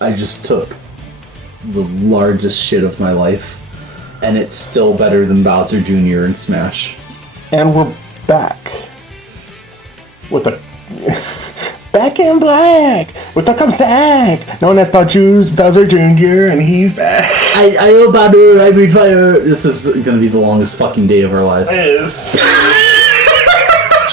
I just took the largest shit of my life, and it's still better than Bowser Jr. in Smash. And we're back with a Back in Black with the comeback known as Bowser Jr. and he's back. I know Bowser, I breathe fire. This is gonna be the longest fucking day of our lives. It is.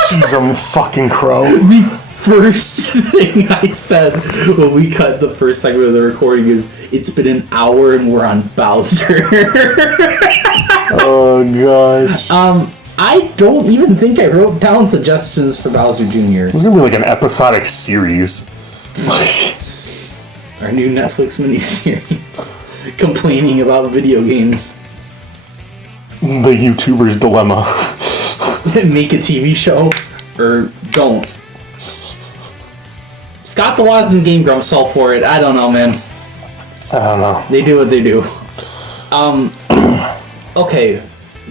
Jeez, fucking crow. The first thing I said when we cut the first segment of the recording is, it's been an hour and we're on Bowser. Oh gosh. I don't even think I wrote down suggestions for Bowser Jr. It's gonna be like an episodic series. Our new Netflix miniseries. Complaining about video games. The YouTuber's dilemma. Make a TV show, or don't. Scott the Woz and Game Grumps all for it. I don't know, man. I don't know. They do what they do. Okay.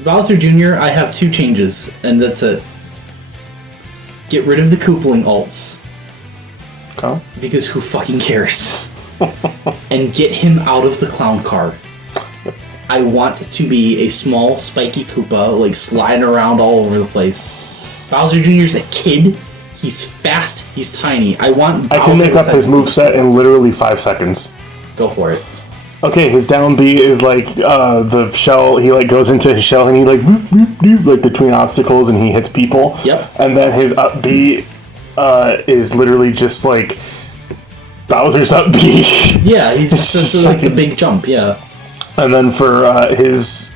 Bowser Jr., I have 2 changes, and that's it. Get rid of the Koopaling alts. Oh? Because who fucking cares? And get him out of the clown car. I want to be a small, spiky Koopa, like, sliding around all over the place. Bowser Jr.'s a kid. He's fast. He's tiny. I can make up his moveset in literally 5 seconds. Go for it. Okay, his down B is like the shell. He like goes into his shell and he like whoop, whoop, whoop, like between obstacles and he hits people. Yep. And then his up B is literally just like Bowser's up B. Yeah, he just does like a big jump. Yeah. And then for his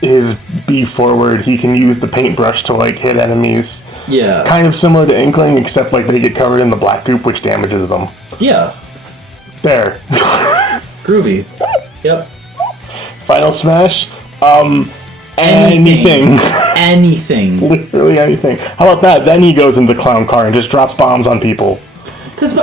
B forward, he can use the paintbrush to like hit enemies. Yeah. Kind of similar to Inkling, except like they get covered in the black goop, which damages them. Yeah. There. Groovy. Yep. Final Smash. Anything. Anything. Literally anything. How about that? Then he goes into the clown car and just drops bombs on people. Because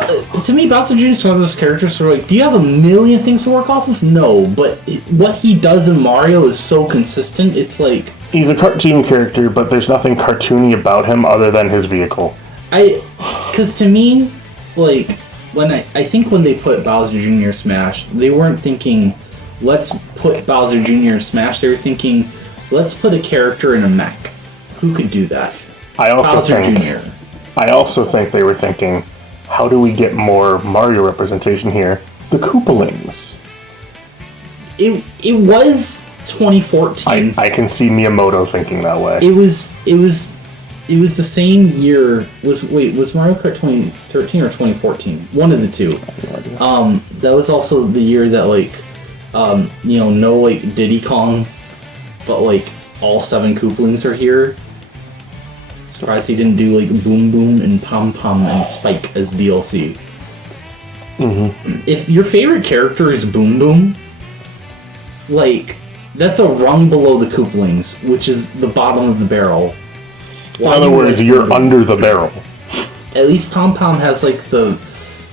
to me, Bowser Jr. is one of those characters who are like, do you have a million things to work off of? No, but what he does in Mario is so consistent, it's like... He's a cartoon character, but there's nothing cartoony about him other than his vehicle. Because to me, like, when I think when they put Bowser Jr. Smash, they weren't thinking, let's put Bowser Jr. Smash, they were thinking, let's put a character in a mech. Who could do that? Bowser Jr. I also think they were thinking, how do we get more Mario representation here? The Koopalings. It was 2014. I can see Miyamoto thinking that way. It was the same year. Was Mario Kart 2013 or 2014? One of the two. That was also the year that no like Diddy Kong, but like all 7 Koopalings are here. Surprised he didn't do like Boom Boom and Pom Pom and Spike as DLC. Mm-hmm. If your favorite character is Boom Boom, like, that's a rung below the Koopalings, which is the bottom of the barrel. In other words, you're under the barrel. At least Pom Pom has like the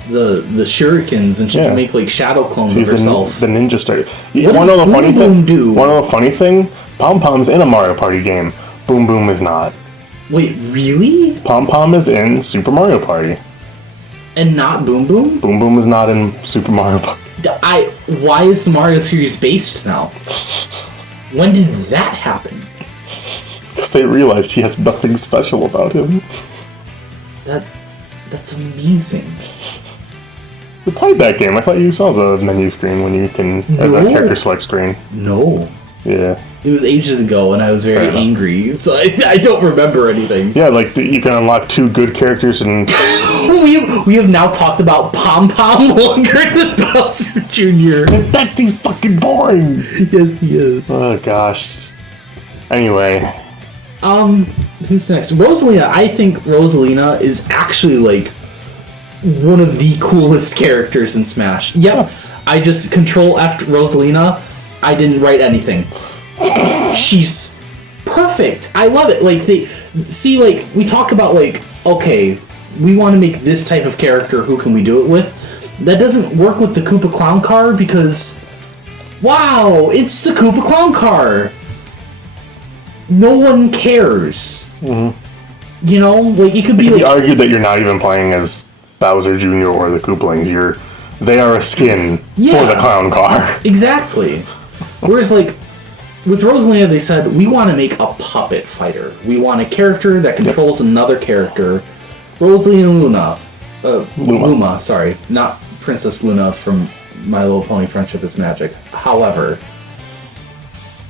shurikens, and she can make like shadow clones of herself. The ninja star. One of the funny thing, Pom Pom's in a Mario Party game. Boom Boom is not. Wait, really? Pom Pom is in Super Mario Party. And not Boom Boom? Boom Boom is not in Super Mario Party. Why is the Mario series based now? When did that happen? Because they realized he has nothing special about him. That's amazing. You played that game. I thought you saw the menu screen when you can have that character select screen. No. Yeah. It was ages ago, and I was very angry, so I don't remember anything. Yeah, like you can unlock 2 good characters, and we have now talked about Pom Pom longer than Bowser Jr. He's fucking boring. Yes, he is. Oh gosh. Anyway. Who's next? Rosalina. I think Rosalina is actually like one of the coolest characters in Smash. Yep. I just Control F Rosalina. I didn't write anything. She's perfect. I love it. Like, we talk about like, okay, we want to make this type of character. Who can we do it with? That doesn't work with the Koopa Clown Car because, wow, it's the Koopa Clown Car. No one cares. Mm-hmm. You know, like it could be. Argued that you're not even playing as Bowser Jr. or the Koopalings. They are a skin for the clown car. Exactly. Whereas, like, with Rosalina, they said, we want to make a puppet fighter. We want a character that controls another character. Rosalina Luma, sorry. Not Princess Luna from My Little Pony Friendship is Magic. However,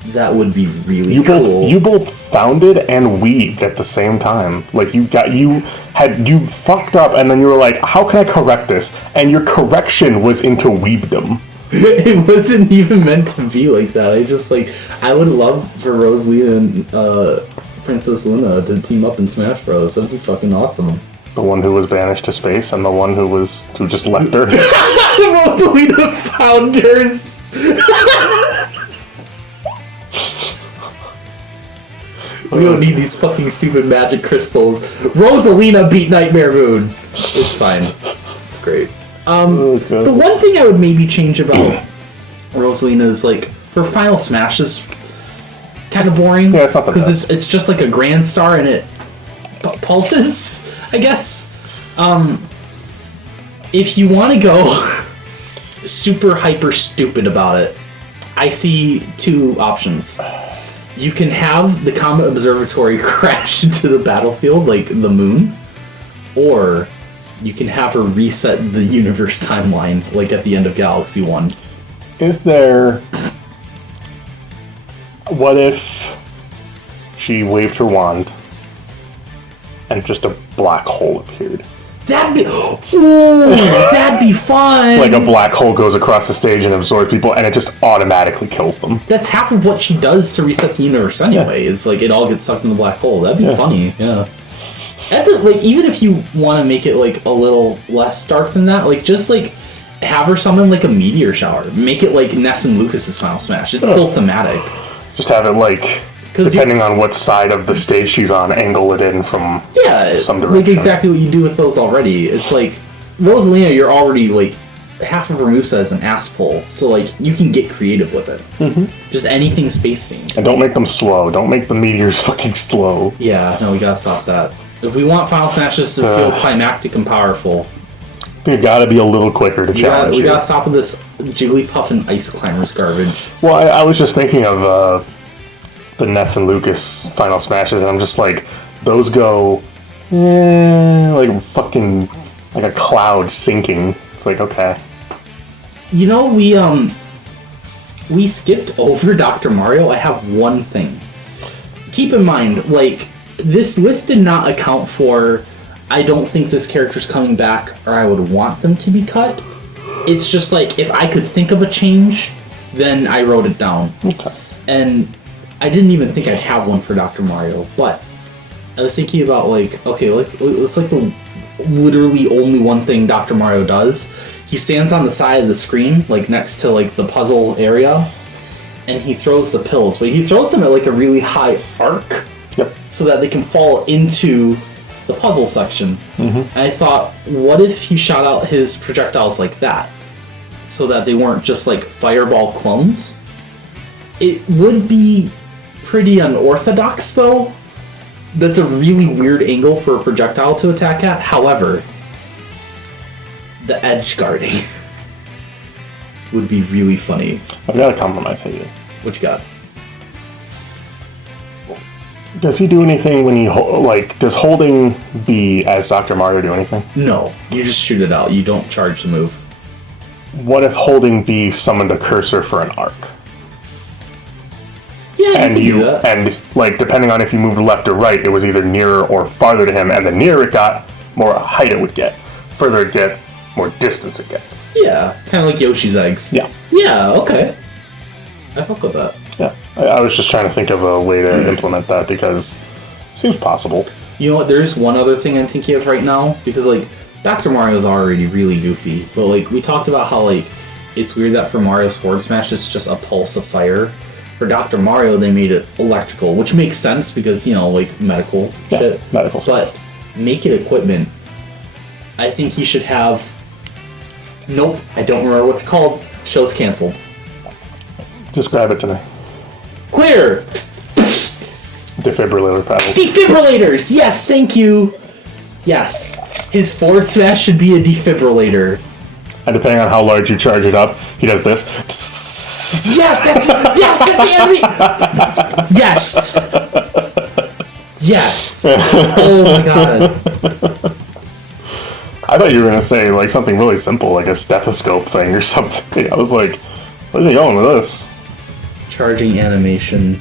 that would be really cool. You both founded and weaved at the same time. Like, you fucked up, and then you were like, how can I correct this? And your correction was into weavdom. It wasn't even meant to be like that. I would love for Rosalina and Princess Luna to team up in Smash Bros. That'd be fucking awesome. The one who was banished to space and the one who just left her. Rosalina founders. We don't need these fucking stupid magic crystals. Rosalina beat Nightmare Moon. It's fine. It's great. The one thing I would maybe change about Rosalina is, like, her final smash is kind of boring. Yeah, it's not the best. Because it's just like a grand star and it pulses, I guess. If you want to go super hyper stupid about it, I see two options. You can have the Comet Observatory crash into the battlefield like the moon, or you can have her reset the universe timeline like at the end of Galaxy 1. What if she waved her wand and just a black hole appeared? That'd be fun! Like a black hole goes across the stage and absorbs people, and it just automatically kills them. That's half of what she does to reset the universe anyway, is like it all gets sucked in the black hole. That'd be funny, yeah. Like, even if you want to make it like a little less dark than that, like just like have her summon like a meteor shower. Make it like Ness and Lucas's Final Smash. It's still thematic. Just have it like, depending on what side of the stage she's on, angle it in from some direction. Like exactly what you do with those already. It's like Rosalina, you're already like half of her moveset is an ass pull, so like you can get creative with it. Mm-hmm. Just anything space themed. And don't make them slow. Don't make the meteors fucking slow. Yeah, no, we gotta stop that. If we want Final Smashes to feel climactic and powerful, you gotta be a little quicker to challenge we gotta stop with this Jigglypuff and Ice Climbers garbage. Well, I was just thinking of the Ness and Lucas Final Smashes, and I'm just like, those go like fucking like a cloud sinking. It's like, okay. You know, we skipped over Dr. Mario. I have one thing. Keep in mind, like, this list did not account for, I don't think this character's coming back, or I would want them to be cut. It's just like, if I could think of a change, then I wrote it down. Okay. And I didn't even think I'd have one for Dr. Mario, but I was thinking about, like, okay, let's like the literally only one thing Dr. Mario does. He stands on the side of the screen, like next to like the puzzle area, and he throws the pills, but he throws them at like a really high arc. Yep. So that they can fall into the puzzle section. Mm-hmm. And I thought, what if he shot out his projectiles like that? So that they weren't just like fireball clones? It would be pretty unorthodox though. That's a really weird angle for a projectile to attack at. However, the edge guarding would be really funny. I've got a compromise here. What you got? Does he do anything when he, does holding B as Dr. Mario do anything? No, you just shoot it out. You don't charge the move. What if holding B summoned a cursor for an arc? Yeah, you can do that. And, like, depending on if you moved left or right, it was either nearer or farther to him, and the nearer it got, more height it would get. Further it get, more distance it gets. Yeah, kind of like Yoshi's eggs. Yeah. Yeah, okay. I fuck with that. Yeah, I was just trying to think of a way to implement that because it seems possible. You know what, there's one other thing I'm thinking of right now, because, like, Dr. Mario's already really goofy, but, like, we talked about how, like, it's weird that for Mario's Forward Smash it's just a pulse of fire. For Dr. Mario, they made it electrical, which makes sense because, you know, like, medical shit. Medical. But make it equipment. I think he should have... Nope, I don't remember what they're called. Show's canceled. Describe it to me. Clear! Defibrillator paddles. Defibrillators! Yes, thank you! Yes. His forward smash should be a defibrillator. and depending on how large you charge it up, he does this. Yes, that's the enemy. Yes. Yes. Oh my god. I thought you were gonna say like something really simple, like a stethoscope thing or something. I was like, where's he going with this? Charging animation.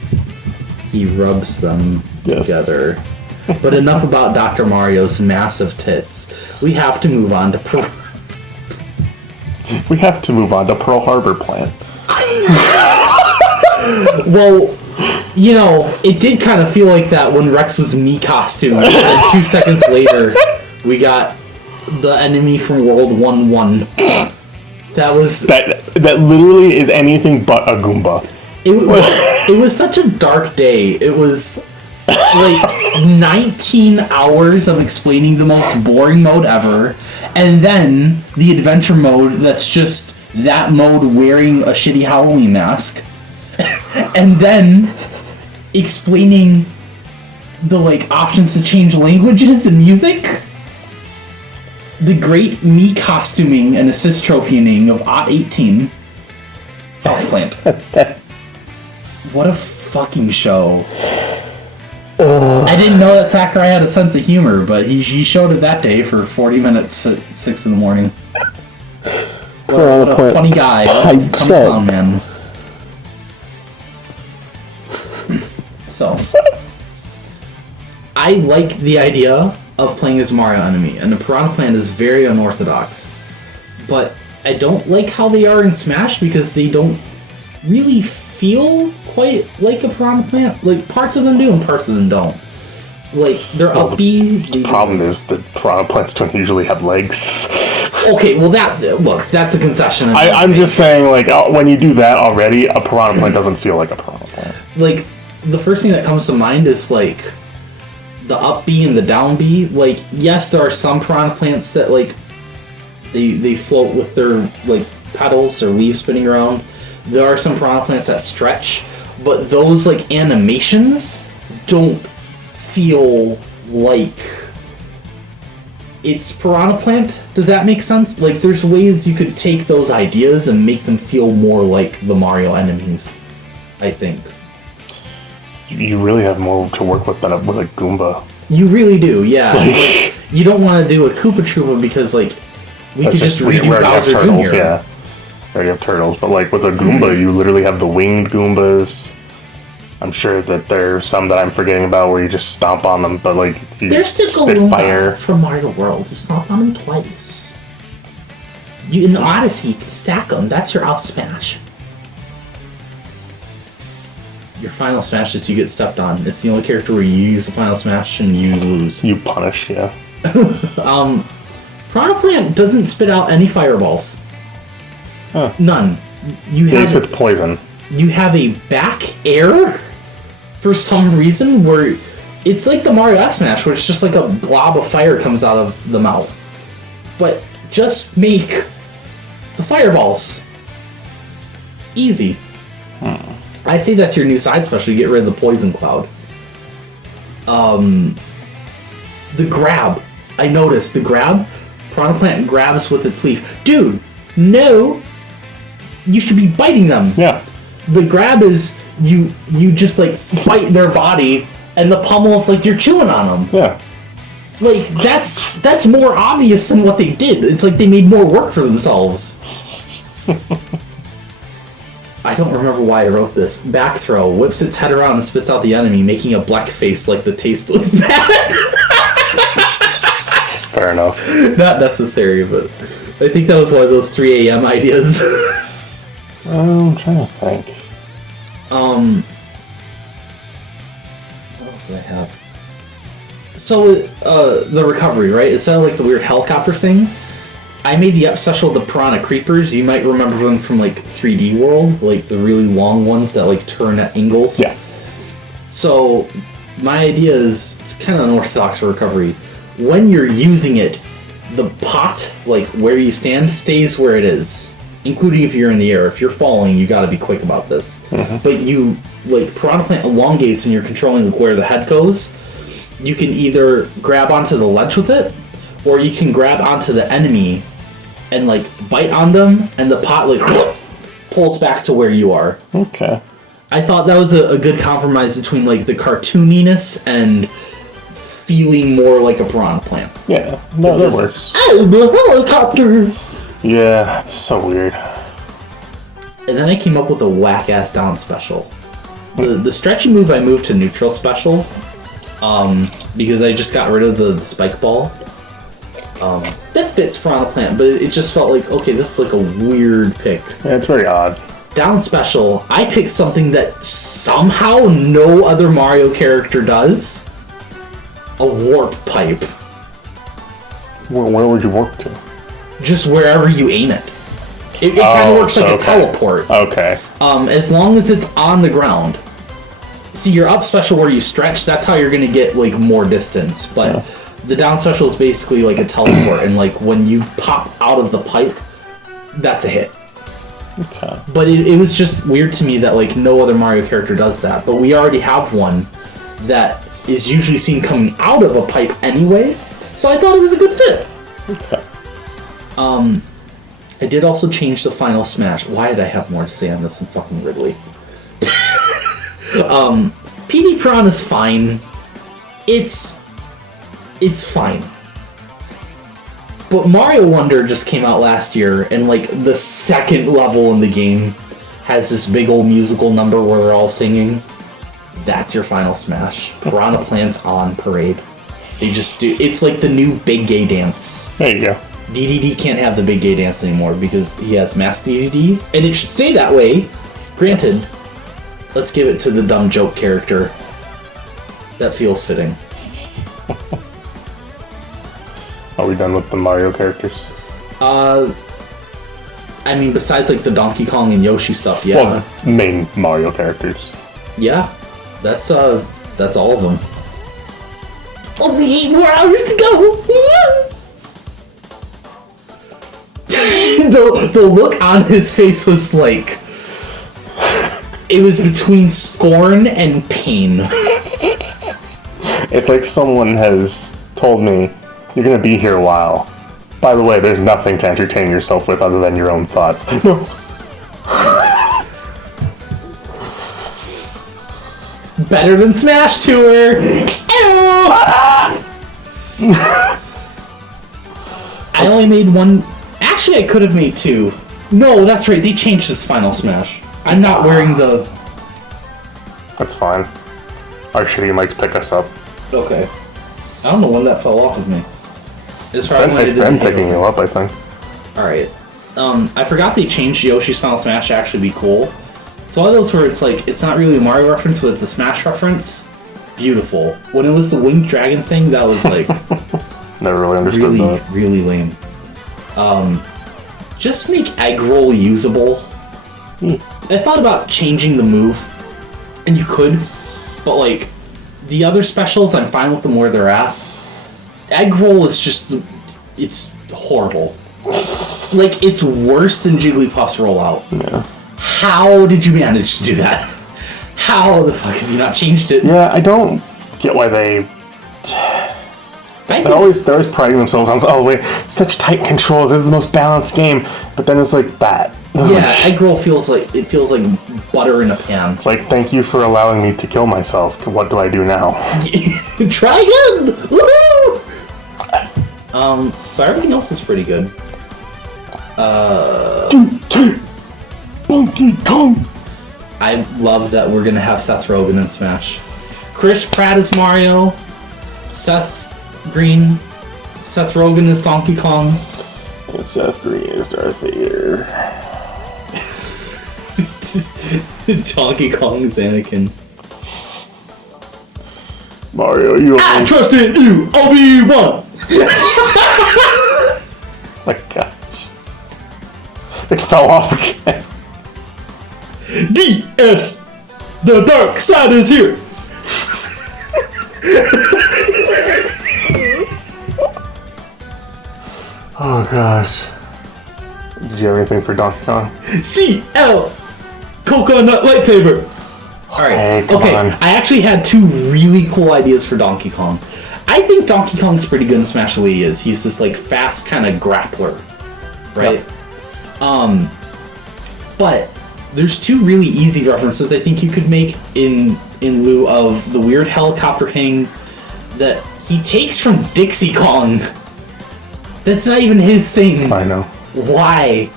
He rubs them together. But enough about Dr. Mario's massive tits. We have to move on to Pearl Harbor Plant. Well, you know, it did kind of feel like that when Rex was me costumed, and 2 seconds later, we got the enemy from World 1-1. That literally is anything but a Goomba. It was such a dark day. It was like 19 hours of explaining the most boring mode ever, and then the adventure mode that's just that mode wearing a shitty Halloween mask, and then explaining the like options to change languages and music. The great me costuming and assist trophying of OT18 Houseplant. What a fucking show. I didn't know that Sakurai had a sense of humor, but he showed it that day for 40 minutes at 6 in the morning. What a funny guy. Funny clown, man. So, I like the idea of playing as Mario enemy, and the Piranha Plant is very unorthodox. But I don't like how they are in Smash because they don't really feel quite like a Piranha Plant. Like, parts of them do and parts of them don't. Like, they're upbeat. The problem is that Piranha Plants don't usually have legs. Okay, well that's a concession. I'm just saying, like, when you do that already, a Piranha Plant doesn't feel like a Piranha Plant. Like, the first thing that comes to mind is, like, the up B and the down B. Like, yes, there are some Piranha Plants that, like, they float with their, like, petals or leaves spinning around. There are some Piranha Plants that stretch, but those, like, animations don't feel like it's Piranha Plant. Does that make sense? Like, there's ways you could take those ideas and make them feel more like the Mario enemies, I think. You really have more to work with than with a Goomba. You really do, yeah. Like, you don't want to do a Koopa Troopa because, like, we could just redo Bowser Jr. Yeah, we already have turtles, but like with a Goomba, you literally have the winged Goombas. I'm sure that there's some that I'm forgetting about where you just stomp on them, but like you there's the spit Goomba fire. From Mario World. You stomp on them twice. You in the Odyssey, you can stack them. That's your out smash. Your final smash is you get stepped on. It's the only character where you use the final smash and you lose. You punish, yeah. Piranha Plant doesn't spit out any fireballs. Huh. None. It spits poison. You have a back air for some reason where it's like the Mario F Smash where it's just like a blob of fire comes out of the mouth. But just make the fireballs easy. I say that's your new side special. You get rid of the poison cloud. The grab. I noticed the grab. Piranha Plant grabs with its leaf. Dude, no. You should be biting them. Yeah. The grab is you just like bite their body, and the pummel is like you're chewing on them. Yeah. Like that's more obvious than what they did. It's like they made more work for themselves. I don't remember why I wrote this. Back throw. Whips its head around and spits out the enemy, making a black face like the tasteless bat. Fair enough. Not necessary, but I think that was one of those 3 a.m. ideas. I'm trying to think. What else did I have? So, the recovery, right? It sounded like the weird helicopter thing. I made the up special the Piranha Creepers. You might remember them from, like, 3D World, like the really long ones that, like, turn at angles. Yeah. So, my idea is, it's kind of unorthodox for recovery. When you're using it, the pot, like, where you stand, stays where it is. Including if you're in the air. If you're falling, you gotta be quick about this. Mm-hmm. But you, like, Piranha Plant elongates and you're controlling where the head goes. You can either grab onto the ledge with it, or you can grab onto the enemy and like bite on them, and the pot like pulls back to where you are. Okay. I thought that was a good compromise between like the cartooniness and feeling more like a Piranha Plant. Yeah, no, that works. Oh, the helicopter! Yeah, it's so weird. And then I came up with a whack-ass down special. The stretchy move I moved to neutral special, because I just got rid of the spike ball. That fits Piranha Plant, but it just felt like, okay, this is like a weird pick. Yeah, it's very odd. Down special, I picked something that somehow no other Mario character does. A warp pipe. Where would you warp to? Just wherever you aim it. It kind of works like a teleport. Okay. As long as it's on the ground. See, your up special where you stretch, that's how you're going to get like more distance. But the down special is basically like a teleport, and like when you pop out of the pipe, that's a hit. Okay. But it was just weird to me that like no other Mario character does that. But we already have one that is usually seen coming out of a pipe anyway, so I thought it was a good fit. Okay. I did also change the final smash. Why did I have more to say on this than fucking Ridley? PD Piranha's fine. It's fine. But Mario Wonder just came out last year, and like the second level in the game has this big old musical number where they're all singing. That's your final smash. Piranha Plant's on parade. They just do. It's like the new big gay dance. There you go. DDD can't have the big gay dance anymore because he has mass DDD, and it should stay that way. Granted, let's give it to the dumb joke character. That feels fitting. Are we done with the Mario characters? I mean, besides like the Donkey Kong and Yoshi stuff, yeah. Well, main Mario characters. Yeah, that's all of them. Only 8 more hours to go! The look on his face was like... It was between scorn and pain. It's like someone has told me, you're gonna be here a while. By the way, there's nothing to entertain yourself with other than your own thoughts. No. Better than Smash Tour! I only made one... Actually, I could have made 2. No, that's right, they changed this final Smash. I'm not wearing the... That's fine. Our shitty mics pick us up. Okay. I don't know when that fell off of me. It's been picking you up, I think. Alright. I forgot they changed Yoshi's Final Smash to actually be cool. So all those where it's like, it's not really a Mario reference, but it's a Smash reference. Beautiful. When it was the winged dragon thing, that was like... Never really understood that. Really lame. Just make Egg Roll usable. I thought about changing the move, and you could, but like, the other specials, I'm fine with them where they're at. Egg Roll is just, it's horrible. Like, it's worse than Jigglypuff's rollout. Yeah. How did you manage to do that? How the fuck have you not changed it? Yeah, I don't get why they're always priding themselves on, oh wait, such tight controls, this is the most balanced game, but then it's like that. Yeah, Egg Roll feels like butter in a pan. It's like, thank you for allowing me to kill myself. What do I do now? Try again! Woohoo! But everything else is pretty good. Donkey Kong! I love that we're gonna have Seth Rogen in Smash. Chris Pratt is Mario. Seth Rogen is Donkey Kong. And Seth Green is Darth Vader. Donkey Kong is Anakin. Mario, you I trust in you, Obi-Wan! My gosh. It fell off again. DS! The dark side is here! Oh gosh. Did you have anything for Donkey Kong? CL! Coconut lightsaber! Alright, okay. I actually had 2 really cool ideas for Donkey Kong. I think Donkey Kong's pretty good in Smash the way he is. He's this like fast kind of grappler. right? Yep. But there's two really easy references I think you could make in lieu of the weird helicopter hang that he takes from Dixie Kong. That's not even his thing. I know. Why?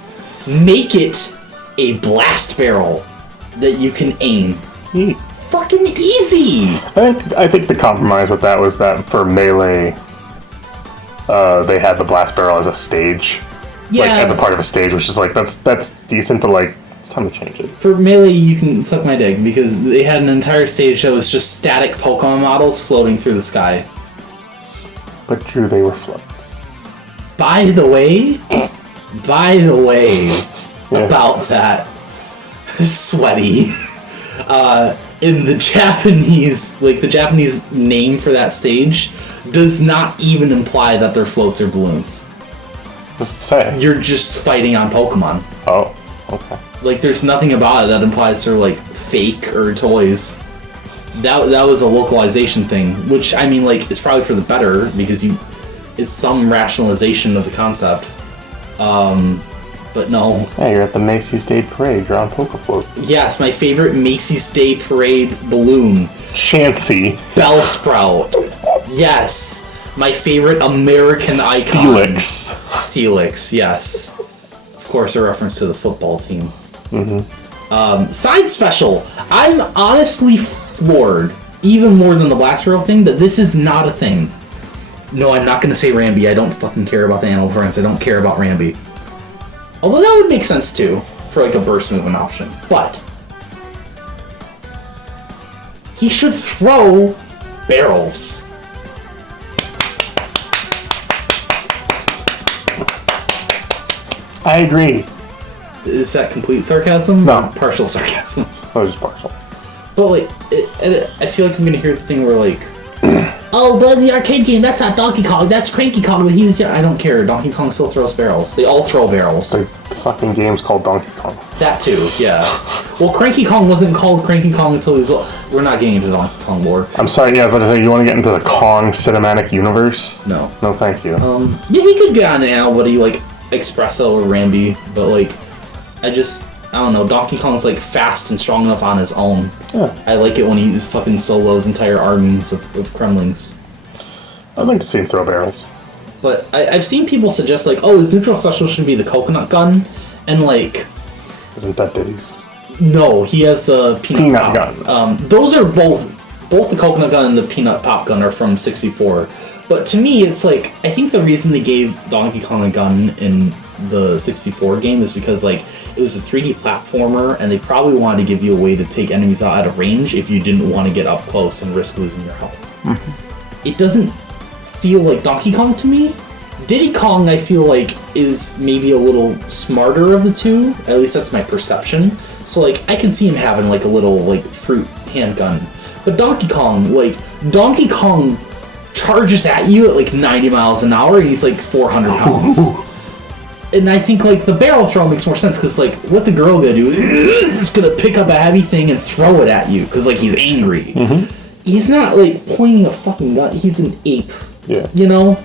Make it a blast barrel that you can aim. Fucking easy! I think the compromise with that was that for Melee, they had the blast barrel as a stage. Yeah. Like, as a part of a stage, which is like, that's decent, but like, it's time to change it. For Melee, you can suck my dick, because they had an entire stage that was just static Pokemon models floating through the sky. But Drew, they were floats. By the way, Yeah. about that, sweaty. In the Japanese, like the Japanese name for that stage does not even imply that they're floats or balloons. What's it say? You're just fighting on Pokemon. Oh, okay. Like, there's nothing about it that implies they're, like, fake or toys. That was a localization thing, which, I mean, like, is probably for the better, because it's some rationalization of the concept. But no. Yeah, you're at the Macy's Day Parade, you're on Pokefloat. Yes, my favorite Macy's Day Parade balloon. Chansey. Bellsprout. Yes. My favorite American icon. Steelix, yes. Of course, a reference to the football team. Side special. I'm honestly floored, even more than the Blast Barrel thing, that this is not a thing. No, I'm not going to say Rambi. I don't fucking care about the Animal Friends. I don't care about Rambi. Although that would make sense, too, for like a burst movement option. But he should throw barrels. I agree. Is that complete sarcasm? No. Partial sarcasm. That was just partial. But, like, I feel like I'm gonna hear the thing where, like, oh, but in the arcade game, that's not Donkey Kong, that's Cranky Kong, but he was... I don't care, Donkey Kong still throws barrels. They all throw barrels. The fucking game's called Donkey Kong. That too, yeah. Well, Cranky Kong wasn't called Cranky Kong until he was... We're not getting into Donkey Kong lore. I'm sorry, yeah, but you want to get into the Kong cinematic universe? No. No, thank you. Yeah, he could get on now, but he, like, Espresso or Rambi, but, like, I don't know, Donkey Kong's, like, fast and strong enough on his own. Yeah. I like it when he fucking solos entire armies of Kremlings. I'd like to see him throw barrels. But I've seen people suggest, like, oh, his neutral special should be the coconut gun, and, like... Isn't that Diddy's? No, he has the peanut pop gun. Those are both the coconut gun and the peanut pop gun are from 64. But to me, it's like, I think the reason they gave Donkey Kong a gun in the 64 game is because, like, it was a 3D platformer, and they probably wanted to give you a way to take enemies out of range if you didn't want to get up close and risk losing your health. It doesn't feel like Donkey Kong to me. Diddy Kong, I feel like, is maybe a little smarter of the two. At least that's my perception. So, like, I can see him having, like, a little, like, fruit handgun. But Donkey Kong charges at you at, like, 90 miles an hour, and he's, like, 400 pounds. And I think, like, the barrel throw makes more sense, because, like, what's a girl gonna do? He's gonna pick up a heavy thing and throw it at you, because, like, he's angry. He's not, like, pointing a fucking gun. He's an ape. Yeah. You know?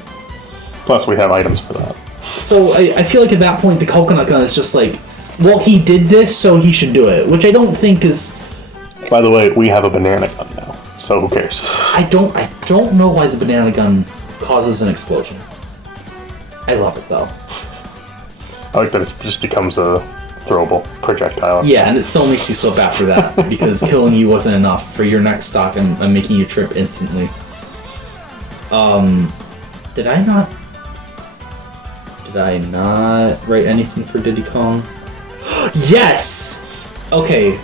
Plus, we have items for that. So I feel like at that point, the coconut gun is just like, well, he did this, so he should do it, which I don't think is... By the way, we have a banana gun now, so who cares? I don't know why the banana gun causes an explosion. I love it, though. I like that it just becomes a throwable projectile. Yeah, and it still makes you slip after that, because killing you wasn't enough. For your next stock, I'm making you trip instantly. Did I not write anything for Diddy Kong? Yes! Okay.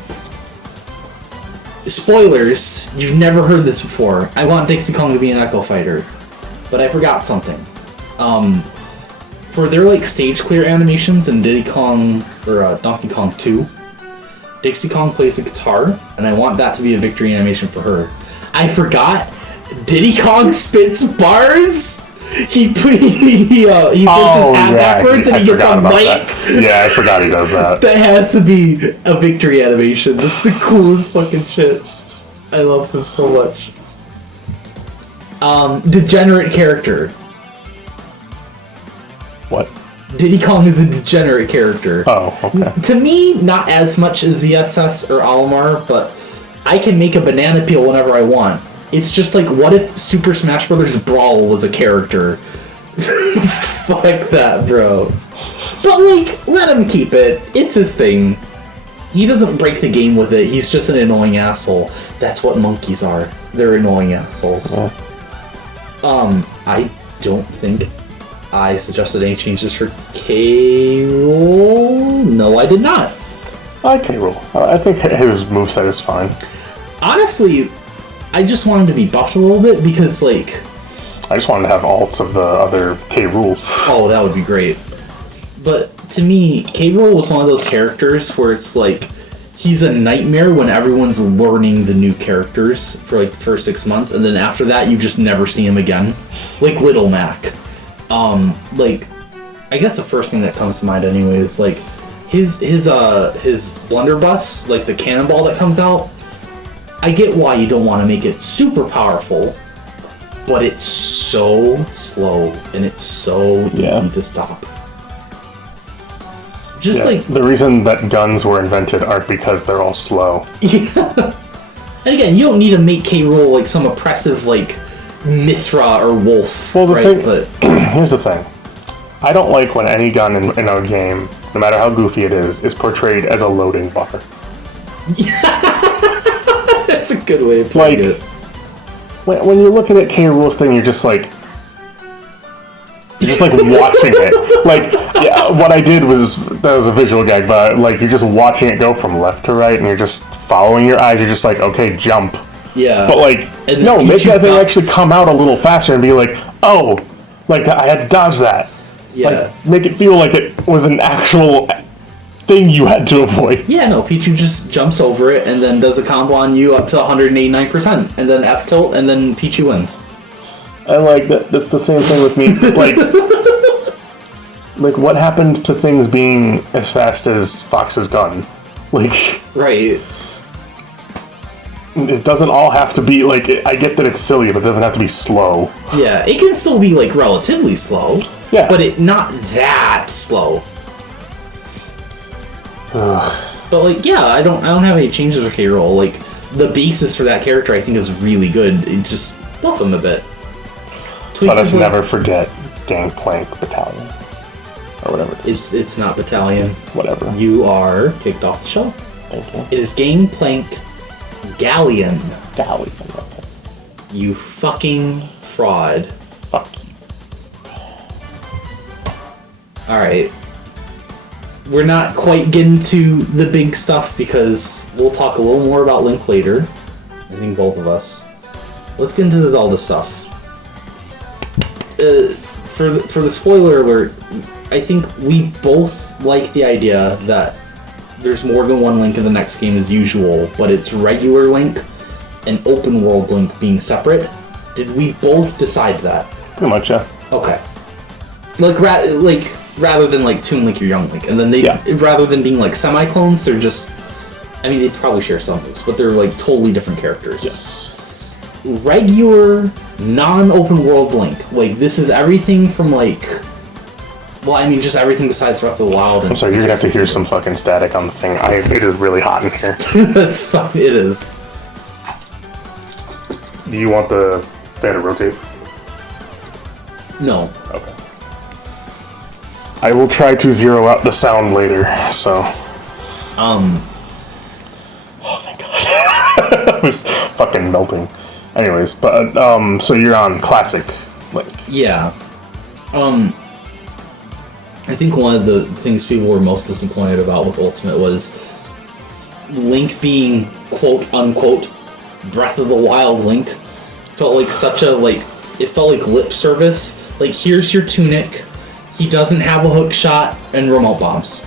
Spoilers, you've never heard this before. I want Dixie Kong to be an Echo Fighter. But I forgot something. For their, like, stage clear animations in Diddy Kong, or Donkey Kong 2, Dixie Kong plays the guitar, and I want that to be a victory animation for her. I forgot, Diddy Kong spits bars? He puts his hat backwards and he gets a mic. Yeah, I forgot he does that. That has to be a victory animation. That's the coolest fucking shit. I love him so much. Degenerate character. What? Diddy Kong is a degenerate character. Oh, okay. To me, not as much as ZSS or Olimar, but I can make a banana peel whenever I want. It's just like, what if Super Smash Bros. Brawl was a character? Fuck that, bro. But, like, let him keep it. It's his thing. He doesn't break the game with it. He's just an annoying asshole. That's what monkeys are. They're annoying assholes. Yeah. I don't think I suggested any changes for K Rool. No, I did not. I like K Rool. I think his moveset is fine. Honestly, I just want him to be buffed a little bit because, like... I just wanted to have alts of the other K Rools. Oh, that would be great. But to me, K Rool was one of those characters where it's like, he's a nightmare when everyone's learning the new characters for like the first 6 months, and then after that you just never see him again. Like Little Mac. Like, I guess the first thing that comes to mind anyway is like his blunderbuss, like the cannonball that comes out. I get why you don't want to make it super powerful, but it's so slow and it's so easy to stop. Just like the reason that guns were invented aren't because they're all slow. Yeah. And again, you don't need to make K Rool like some oppressive like Mithra or Wolf. Well, the right? thing, But here's the thing. I don't like when any gun in a game, no matter how goofy it is portrayed as a loading bar. That's a good way of putting it. When you're looking at K Rool's thing, you're just like watching it. Like, yeah, what I did was, that was a visual gag, but like you're just watching it go from left to right, and you're just following your eyes. You're just like, okay, jump. Yeah. But like, no, make that thing actually come out a little faster and be like, oh, like I had to dodge that. Yeah. Like, make it feel like it was an actual thing you had to avoid. Yeah, no, Pichu just jumps over it and then does a combo on you up to 189%, and then F tilt, and then Pichu wins. And like that's the same thing with me. Like what happened to things being as fast as Fox's gun? Like, right. It doesn't all have to be like. I get that it's silly, but it doesn't have to be slow. Yeah, it can still be like relatively slow. Yeah, but it not that slow. But like, yeah, I don't have any changes for K Rool. Like, the basis for that character, I think, is really good. It just buff him a bit. Let us never forget Gangplank Battalion, or whatever. It's not Battalion. Whatever. You are kicked off the show. Thank you. It is Gangplank Galleon. Galleon. That's it. You fucking fraud. Fuck you. All right. We're not quite getting to the big stuff because we'll talk a little more about Link later. I think both of us. Let's get into the Zelda stuff. For the spoiler alert, I think we both like the idea that there's more than one Link in the next game as usual, but it's regular Link and open world Link being separate. Did we both decide that? Pretty much, yeah. Okay. Rather than like Toon Link or Young Link, and then rather than being like semi-clones, they're just, I mean, they probably share some moves, but they're like totally different characters. Yes. Regular, non-open world Link. Like, this is everything from like, well, I mean, just everything besides Breath of the Wild. And I'm sorry, you're gonna have to hear some fucking static on the thing. It is really hot in here. That's fine. It is. Do you want the fan to rotate? No. Okay. I will try to zero out the sound later, so. Oh, thank God. I was fucking melting. Anyways, but, so you're on Classic Link. Yeah. I think one of the things people were most disappointed about with Ultimate was Link being quote-unquote Breath of the Wild Link. Felt like such a, it felt like lip service. Like, here's your tunic. He doesn't have a hook shot and remote bombs.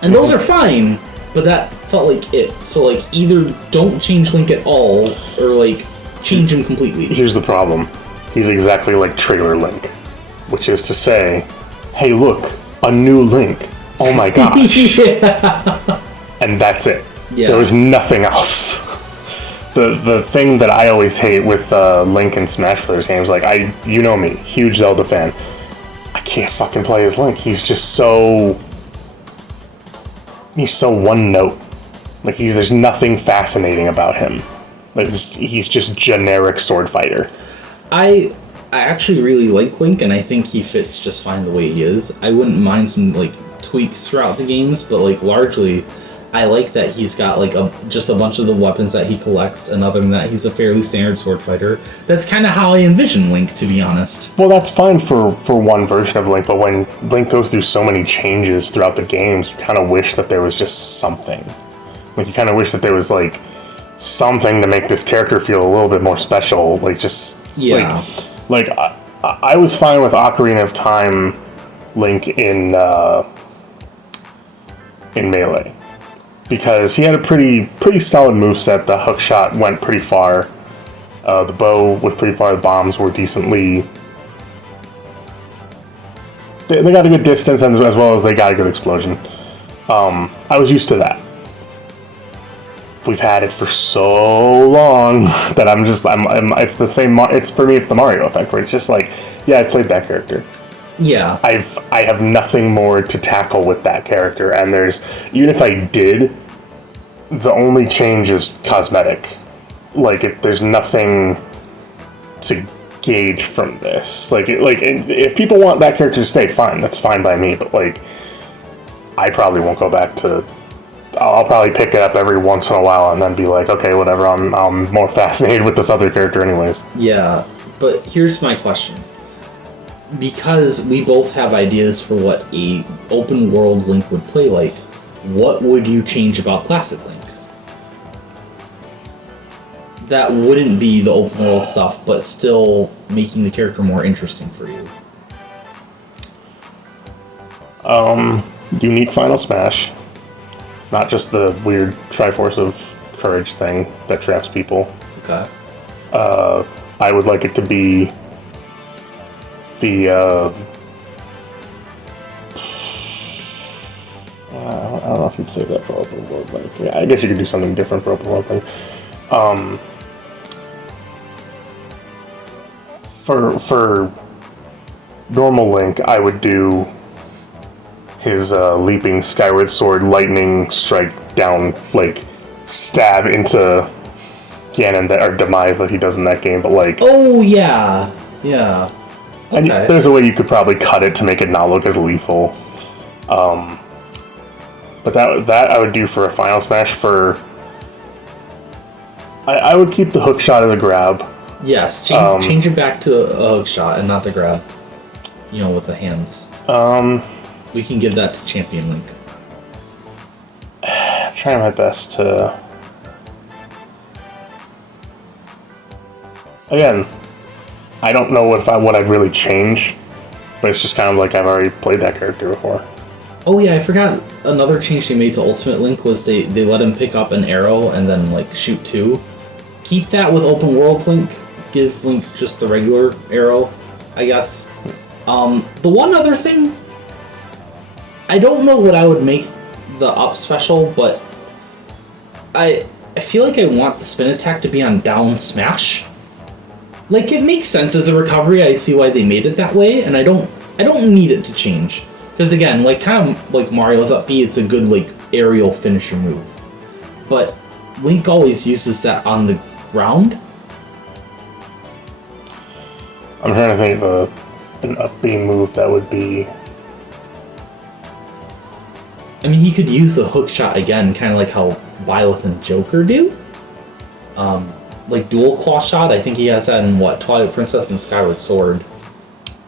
And those are fine, but that felt like it. So, either don't change Link at all, or, change him completely. Here's the problem. He's exactly like Trailer Link. Which is to say, hey look, a new Link. Oh my gosh. Yeah. And that's it. Yeah. There was nothing else. The thing that I always hate with Link and Smash Brothers games, you know me, huge Zelda fan. I can't fucking play as Link. He's just so... He's so one note. Like, there's nothing fascinating about him. Like, he's just generic sword fighter. I actually really like Link, and I think he fits just fine the way he is. I wouldn't mind some, like, tweaks throughout the games, but, like, largely, I like that he's got, like, just a bunch of the weapons that he collects, and other than that, he's a fairly standard sword fighter. That's kind of how I envision Link, to be honest. Well, that's fine for one version of Link, but when Link goes through so many changes throughout the games, you kind of wish that there was just something. Like, you kind of wish that there was, like, something to make this character feel a little bit more special. Like, just... Yeah. Like I was fine with Ocarina of Time Link in Melee. Because he had a pretty solid moveset. The hookshot went pretty far. The bow went pretty far. The bombs were decently... They got a good distance, and as well as they got a good explosion. I was used to that. We've had it for so long that I'm it's the same. It's for me. It's the Mario effect, where it's just like, yeah, I played that character. Yeah. I have nothing more to tackle with that character, and even if I did, the only change is cosmetic. Like, there's nothing to gauge from this. Like if people want that character to stay, fine. That's fine by me. But like, I probably won't go back to. I'll probably pick it up every once in a while and then be like, okay, whatever, I'm more fascinated with this other character anyways. Yeah, but here's my question. Because we both have ideas for what a open world Link would play like, what would you change about Classic Link? That wouldn't be the open world stuff, but still making the character more interesting for you. Unique Final Smash. Not just the weird Triforce of Courage thing that traps people. Okay. I would like it to be the I don't know if you'd say that for open world Link. Yeah, I guess you could do something different for open world Link. For normal Link, I would do his leaping skyward sword lightning strike down, like, stab into Ganon or demise that he does in that game, but like... Oh, yeah. Yeah. Okay. And there's a way you could probably cut it to make it not look as lethal. But that I would do for a Final Smash. I would keep the hook shot as a grab. Yes, change it back to a hook shot and not the grab. You know, with the hands. We can give that to Champion Link. I'm trying my best to... Again, I don't know what I'd really change, but it's just kind of like I've already played that character before. Oh yeah, I forgot another change they made to Ultimate Link was they let him pick up an arrow and then like shoot two. Keep that with Open World Link. Give Link just the regular arrow, I guess. The one other thing, I don't know what I would make the up special, but I feel like I want the spin attack to be on down smash. Like, it makes sense as a recovery. I see why they made it that way, and I don't need it to change. Because again, like kind of like Mario's up B, it's a good like aerial finisher move. But Link always uses that on the ground. I'm trying to think of an up B move that would be... I mean, he could use the hook shot again, kind of like how Byleth and Joker do. Like dual claw shot, I think he has that in what, Twilight Princess and Skyward Sword.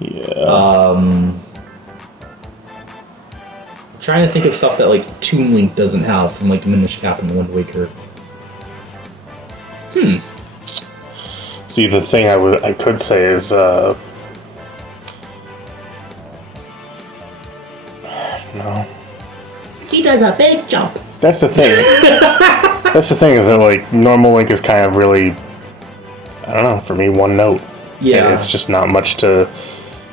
Yeah. Trying to think of stuff that like Toon Link doesn't have from like Minish Cap and Wind Waker. See, the thing I could say is no. He does a big jump. That's the thing. That's the thing is that like normal Link is kind of really, I don't know, for me one note. Yeah. It's just not much to.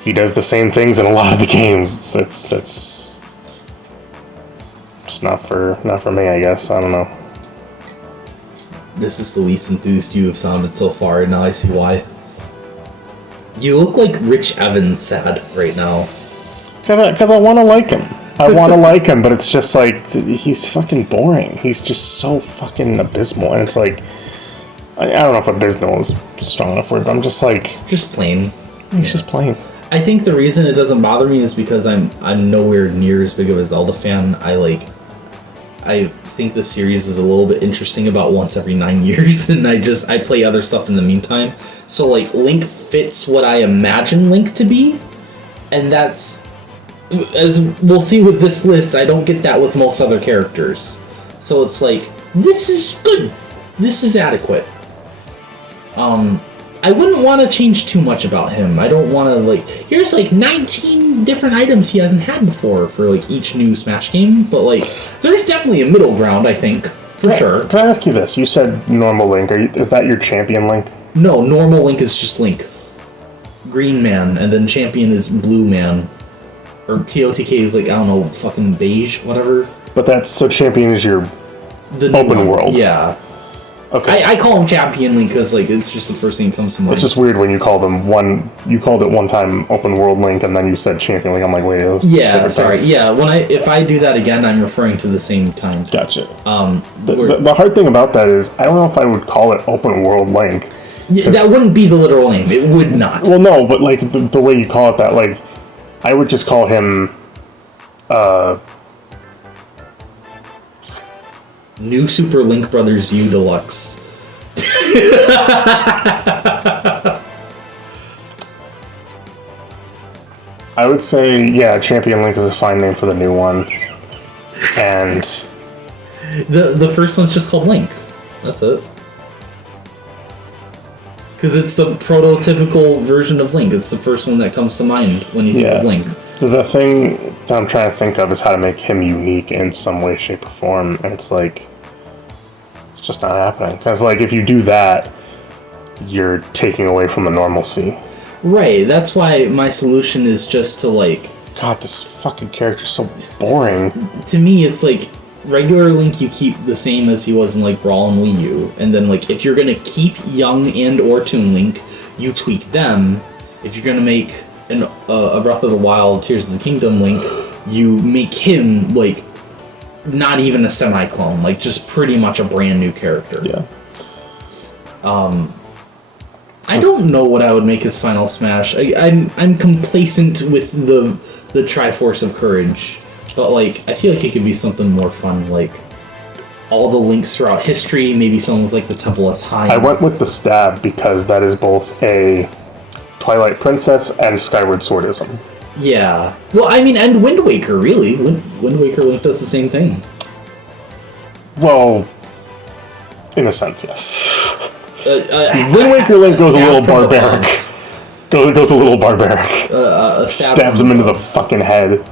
He does the same things in a lot of the games. It's not for me, I guess. I don't know. This is the least enthused you have sounded so far, and now I see why. You look like Rich Evans sad right now. Because I want to like him. I want to like him, but it's just like, he's fucking boring. He's just so fucking abysmal. And it's like, I don't know if abysmal is a strong enough word, but I'm just like... Just plain. He's just plain. I think the reason it doesn't bother me is because I'm nowhere near as big of a Zelda fan. I think the series is a little bit interesting about once every 9 years, and I play other stuff in the meantime. So like Link fits what I imagine Link to be, and that's, as we'll see with this list, I don't get that with most other characters. So it's like, this is good, this is adequate. I wouldn't want to change too much about him. I don't want to, like, here's like 19 different items he hasn't had before for like each new Smash game, but like, there's definitely a middle ground, I think, for sure. Can I ask you this? You said normal Link. Is that your champion Link? No, normal Link is just Link. Green man, and then champion is blue man. Or TOTK is like, I don't know, fucking beige, whatever. But that's, so champion is your open world. Yeah. Okay. I call him Champion Link because like it's just the first thing that comes to mind. It's just weird when you call them you called it one time open world Link and then you said Champion Link. I'm like, wait, those yeah, sorry. Things. Yeah, if I do that again, I'm referring to the same kind. Gotcha. The hard thing about that is I don't know if I would call it open world Link. Yeah, that wouldn't be the literal name. It would not. Well, no, but like the way you call it that, like I would just call him New Super Link Brothers U Deluxe. I would say, yeah, Champion Link is a fine name for the new one. And the first one's just called Link. That's it. Because it's the prototypical version of Link. It's the first one that comes to mind when you think of Link. The thing that I'm trying to think of is how to make him unique in some way, shape, or form. And it's like, it's just not happening. Because like, if you do that, you're taking away from the normalcy. Right, that's why my solution is just to like... God, this fucking character's so boring. To me, it's like, regular Link you keep the same as he was in like Brawl and Wii U. And then like, if you're gonna keep Young and or Toon Link, you tweak them. If you're gonna make a Breath of the Wild, Tears of the Kingdom Link, you make him like, not even a semi-clone, like just pretty much a brand new character. Yeah. I don't know what I would make his final Smash. I'm complacent with the Triforce of Courage, but like I feel like it could be something more fun, like all the links throughout history. Maybe something with like the Temple of Time. I went with the stab because that is both a Twilight Princess and Skyward Swordism. Yeah. Well, I mean, and Wind Waker, really. Wind Waker Link does the same thing. Well, in a sense, yes. Wind Waker Link goes a little barbaric. Goes a little barbaric. Stabs him into the fucking head.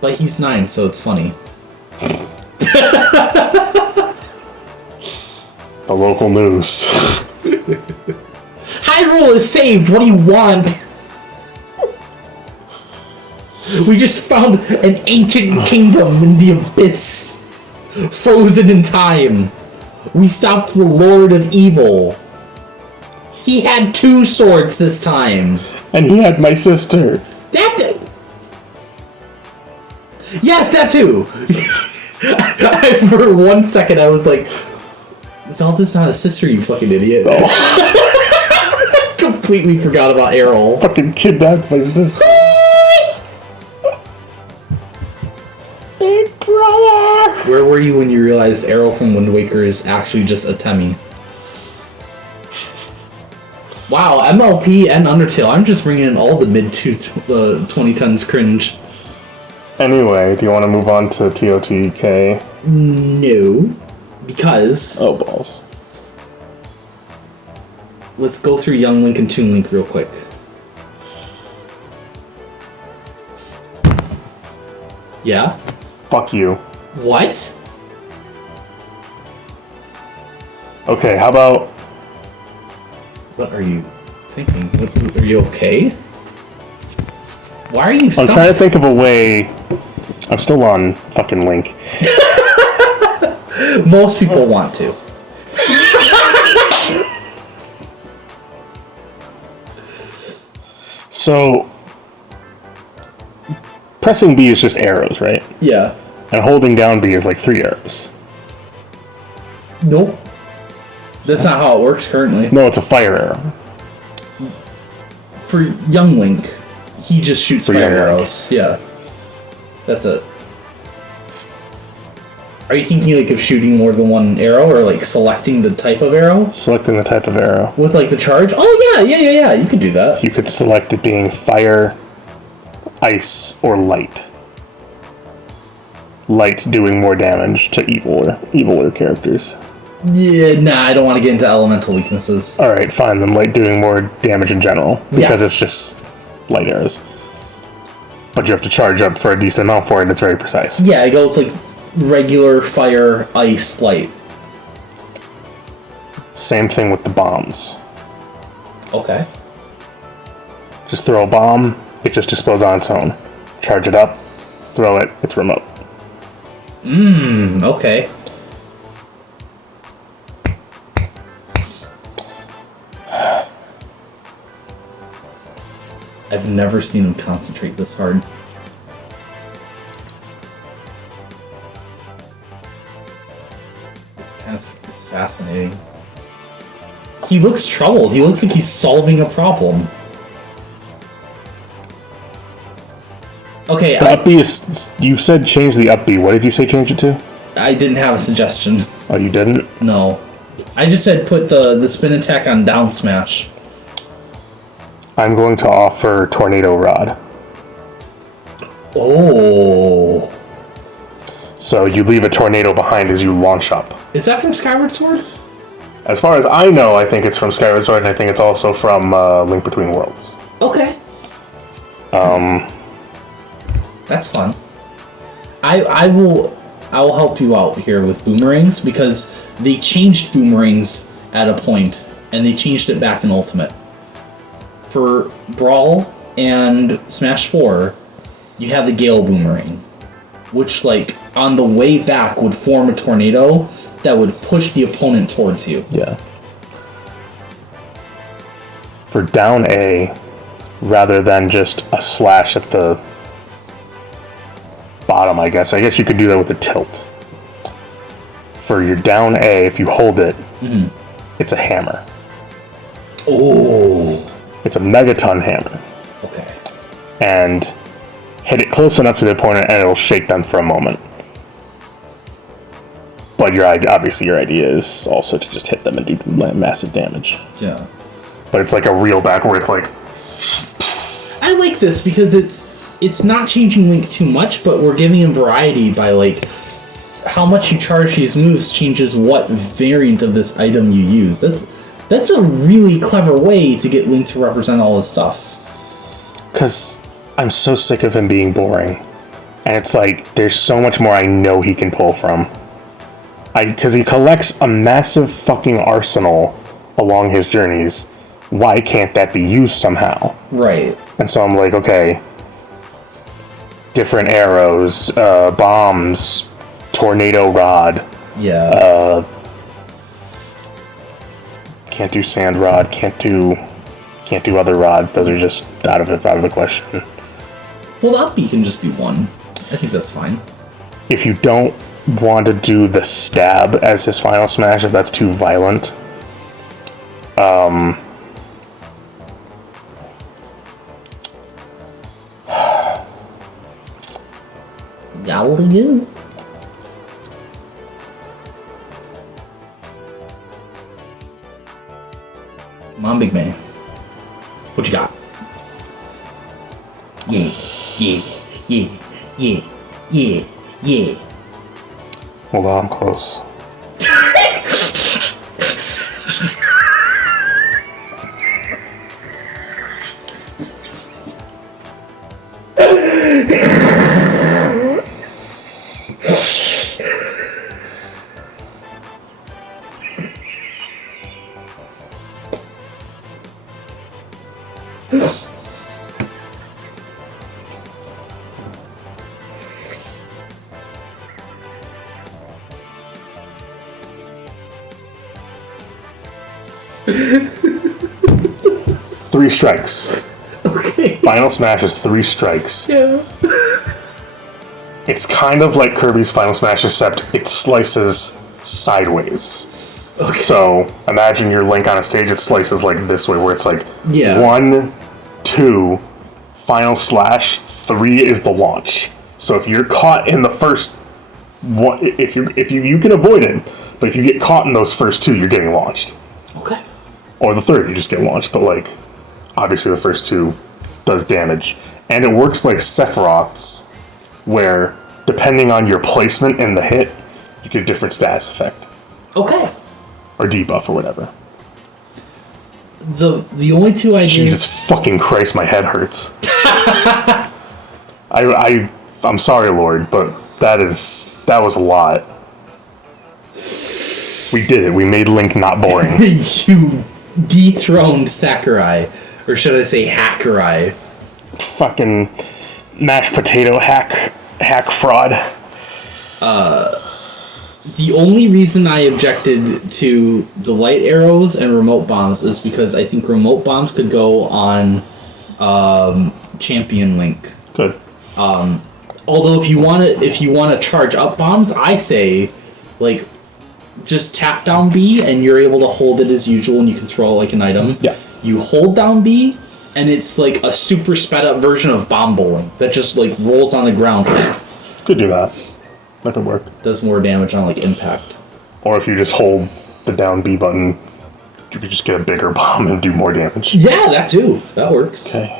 But he's 9, so it's funny. The local news. Hyrule is saved! What do you want? We just found an ancient kingdom in the abyss. Frozen in time. We stopped the Lord of Evil. He had 2 swords this time. And he had my sister. Yes, that too! For 1 second I was like, Zelda's not a sister, you fucking idiot. Oh. Completely forgot about Errol. Fucking kidnapped my sister. Big brother! Where were you when you realized Errol from Wind Waker is actually just a Temmie? Wow, MLP and Undertale, I'm just bringing in all the mid-2010s cringe. Anyway, do you want to move on to TOTK? No, because... Oh, balls. Let's go through Young Link and Toon Link real quick. Yeah? Fuck you. What? Okay, how about... What are you thinking? Are you okay? Why are you stuck? I'm trying to think of a way... I'm still on fucking Link. Most people want to. So... pressing B is just arrows, right? Yeah. And holding down B is like 3 arrows. Nope. That's not how it works currently. No, it's a fire arrow. For Young Link, he just shoots For fire Young Link. arrows. Yeah. That's it. Are you thinking like of shooting more than one arrow, or like selecting the type of arrow? Selecting the type of arrow. With like the charge? Oh yeah. You could do that. You could select it being fire, ice, or light. Light doing more damage to eviler characters. Yeah, nah, I don't want to get into elemental weaknesses. Alright, fine, then light doing more damage in general. Because Yes. it's just light arrows. But you have to charge up for a decent amount for it, and it's very precise. Yeah, it goes like regular, fire, ice, light. Same thing with the bombs. Okay. Just throw a bomb, it just explodes on its own. Charge it up, throw it, it's remote. Okay. I've never seen him concentrate this hard. It's fascinating. He looks troubled. He looks like he's solving a problem. Okay, The up B is... You said change the up B. What did you say change it to? I didn't have a suggestion. Oh, you didn't? No. I just said put the spin attack on down smash. I'm going to offer Tornado Rod. Oh. So you leave a tornado behind as you launch up. Is that from Skyward Sword? As far as I know, I think it's from Skyward Sword, and I think it's also from Link Between Worlds. Okay. That's fun. I will help you out here with boomerangs, because they changed boomerangs at a point, and they changed it back in Ultimate. For Brawl and Smash 4, you have the Gale Boomerang, which, like, on the way back would form a tornado that would push the opponent towards you. Yeah. For down A, rather than just a slash at the bottom, I guess you could do that with a tilt. For your down A, if you hold it, it's a hammer. Oh. It's a megaton hammer. Okay. And hit it close enough to the opponent and it'll shake them for a moment. But obviously your idea is also to just hit them and do massive damage. Yeah. But it's like a reel back where it's like... I like this because it's not changing Link too much, but we're giving him variety by, like, how much you charge these moves changes what variant of this item you use. That's a really clever way to get Link to represent all his stuff. Because I'm so sick of him being boring. And it's like, there's so much more I know he can pull from. Because he collects a massive fucking arsenal along his journeys. Why can't that be used somehow? Right. And so I'm like, okay, different arrows, bombs, tornado rod. Yeah. Can't do sand rod. Can't do other rods. Those are just out of the question. Well, the up B can just be one. I think that's fine. If you don't want to do the stab as his final smash, if that's too violent, Gobbledygook. Come on, big man. What you got? Yeah. hold on, I'm close. Three strikes. Okay. Final smash is 3 strikes. Yeah. It's kind of like Kirby's Final Smash, except it slices sideways. Okay. So imagine your Link on a stage, it slices like this way, where it's like 1, 2, final slash, 3 is the launch. So if you're caught in the first one, if you can avoid it, but if you get caught in those first 2, you're getting launched. Okay. Or the third, you just get launched, but like obviously the first 2 does damage. And it works like Sephiroth's, where depending on your placement in the hit, you get a different status effect. Okay. Or debuff or whatever. The only 2 ideas. Jesus fucking Christ, my head hurts. I'm sorry, Lord, but that was a lot. We did it. We made Link not boring. You dethroned Sakurai, or should I say Hackurai? Fucking mashed potato hack fraud. The only reason I objected to the light arrows and remote bombs is because I think remote bombs could go on Champion Link. Good. Although if you want to charge up bombs, I say like just tap down B and you're able to hold it as usual and you can throw it like an item. Yeah. You hold down B and it's like a super sped up version of bomb bowling that just like rolls on the ground. Could do that. That could work. Does more damage on like impact. Or if you just hold the down B button, you could just get a bigger bomb and do more damage. Yeah, that too. That works. Okay.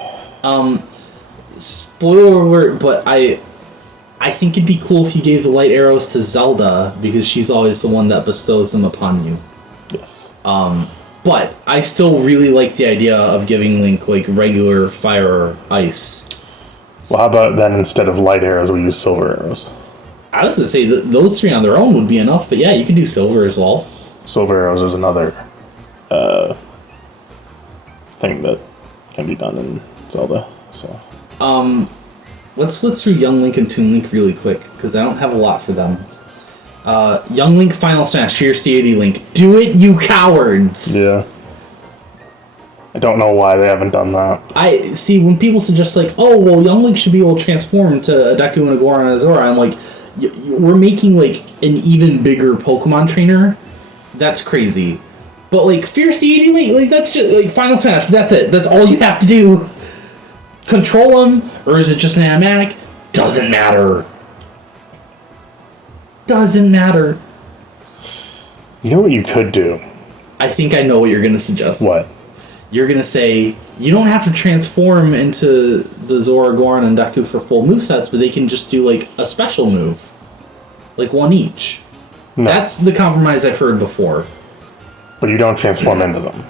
Spoiler alert, but I think it'd be cool if you gave the light arrows to Zelda because she's always the one that bestows them upon you. Yes. But I still really like the idea of giving Link like regular fire or ice. Well, how about then instead of light arrows, we use silver arrows? I was gonna say those 3 on their own would be enough, but yeah, you can do silver as well. Silver arrows is another thing that can be done in Zelda. So. Let's flip through Young Link and Toon Link really quick because I don't have a lot for them. Young Link Final Smash, Fierce Deity Link. Do it, you cowards! Yeah. I don't know why they haven't done that. I see when people suggest like, oh well, Young Link should be able to transform into a Deku and a Goron and a Zora. I'm like, we're making like an even bigger Pokemon trainer. That's crazy. But like Fierce Deity Link, like that's just like Final Smash. That's it. That's all you have to do. Control him, or is it just an animatic? Doesn't matter. Doesn't matter. You know what you could do? I think I know what you're gonna suggest. What? You're gonna say you don't have to transform into the Zora, Goron, and Deku for full movesets, but they can just do like a special move, like one each. No. That's the compromise I've heard before. But you don't transform into them.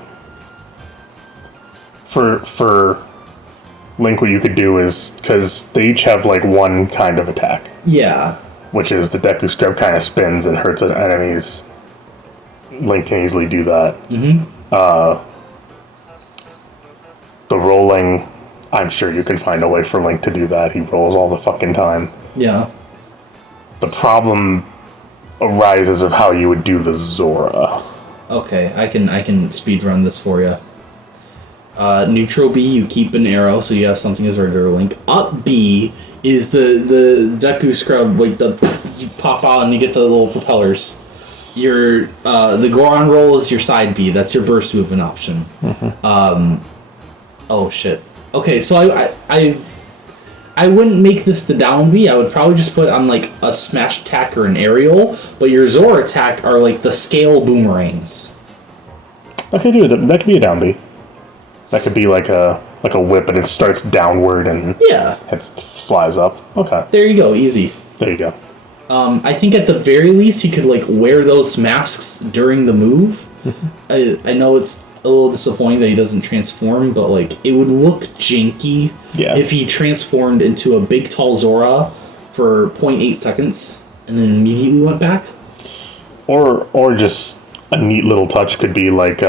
For Link, what you could do is, because they each have like one kind of attack. Yeah. Which is the Deku Scrub kind of spins and hurts enemies. Link can easily do that. Mm-hmm. The rolling, I'm sure you can find a way for Link to do that. He rolls all the fucking time. Yeah. The problem arises of how you would do the Zora. Okay, I can speedrun this for you. Neutral B, you keep an arrow, so you have something as regular Link. Up B is the Deku Scrub, like you pop out and you get the little propellers. Your the Goron roll is your side B. That's your burst movement option. Mm-hmm. Oh shit. Okay, so I wouldn't make this the down B. I would probably just put on like a smash attack or an aerial, but your Zora attack are like the scale boomerangs. Okay, dude, that could be a down B. That could be like a whip and it starts downward and it flies up. Okay. There you go, easy. There you go. I think at the very least he could like wear those masks during the move. I know it's a little disappointing that he doesn't transform, but like it would look janky if he transformed into a big tall Zora for 0.8 seconds and then immediately went back. Or just a neat little touch could be like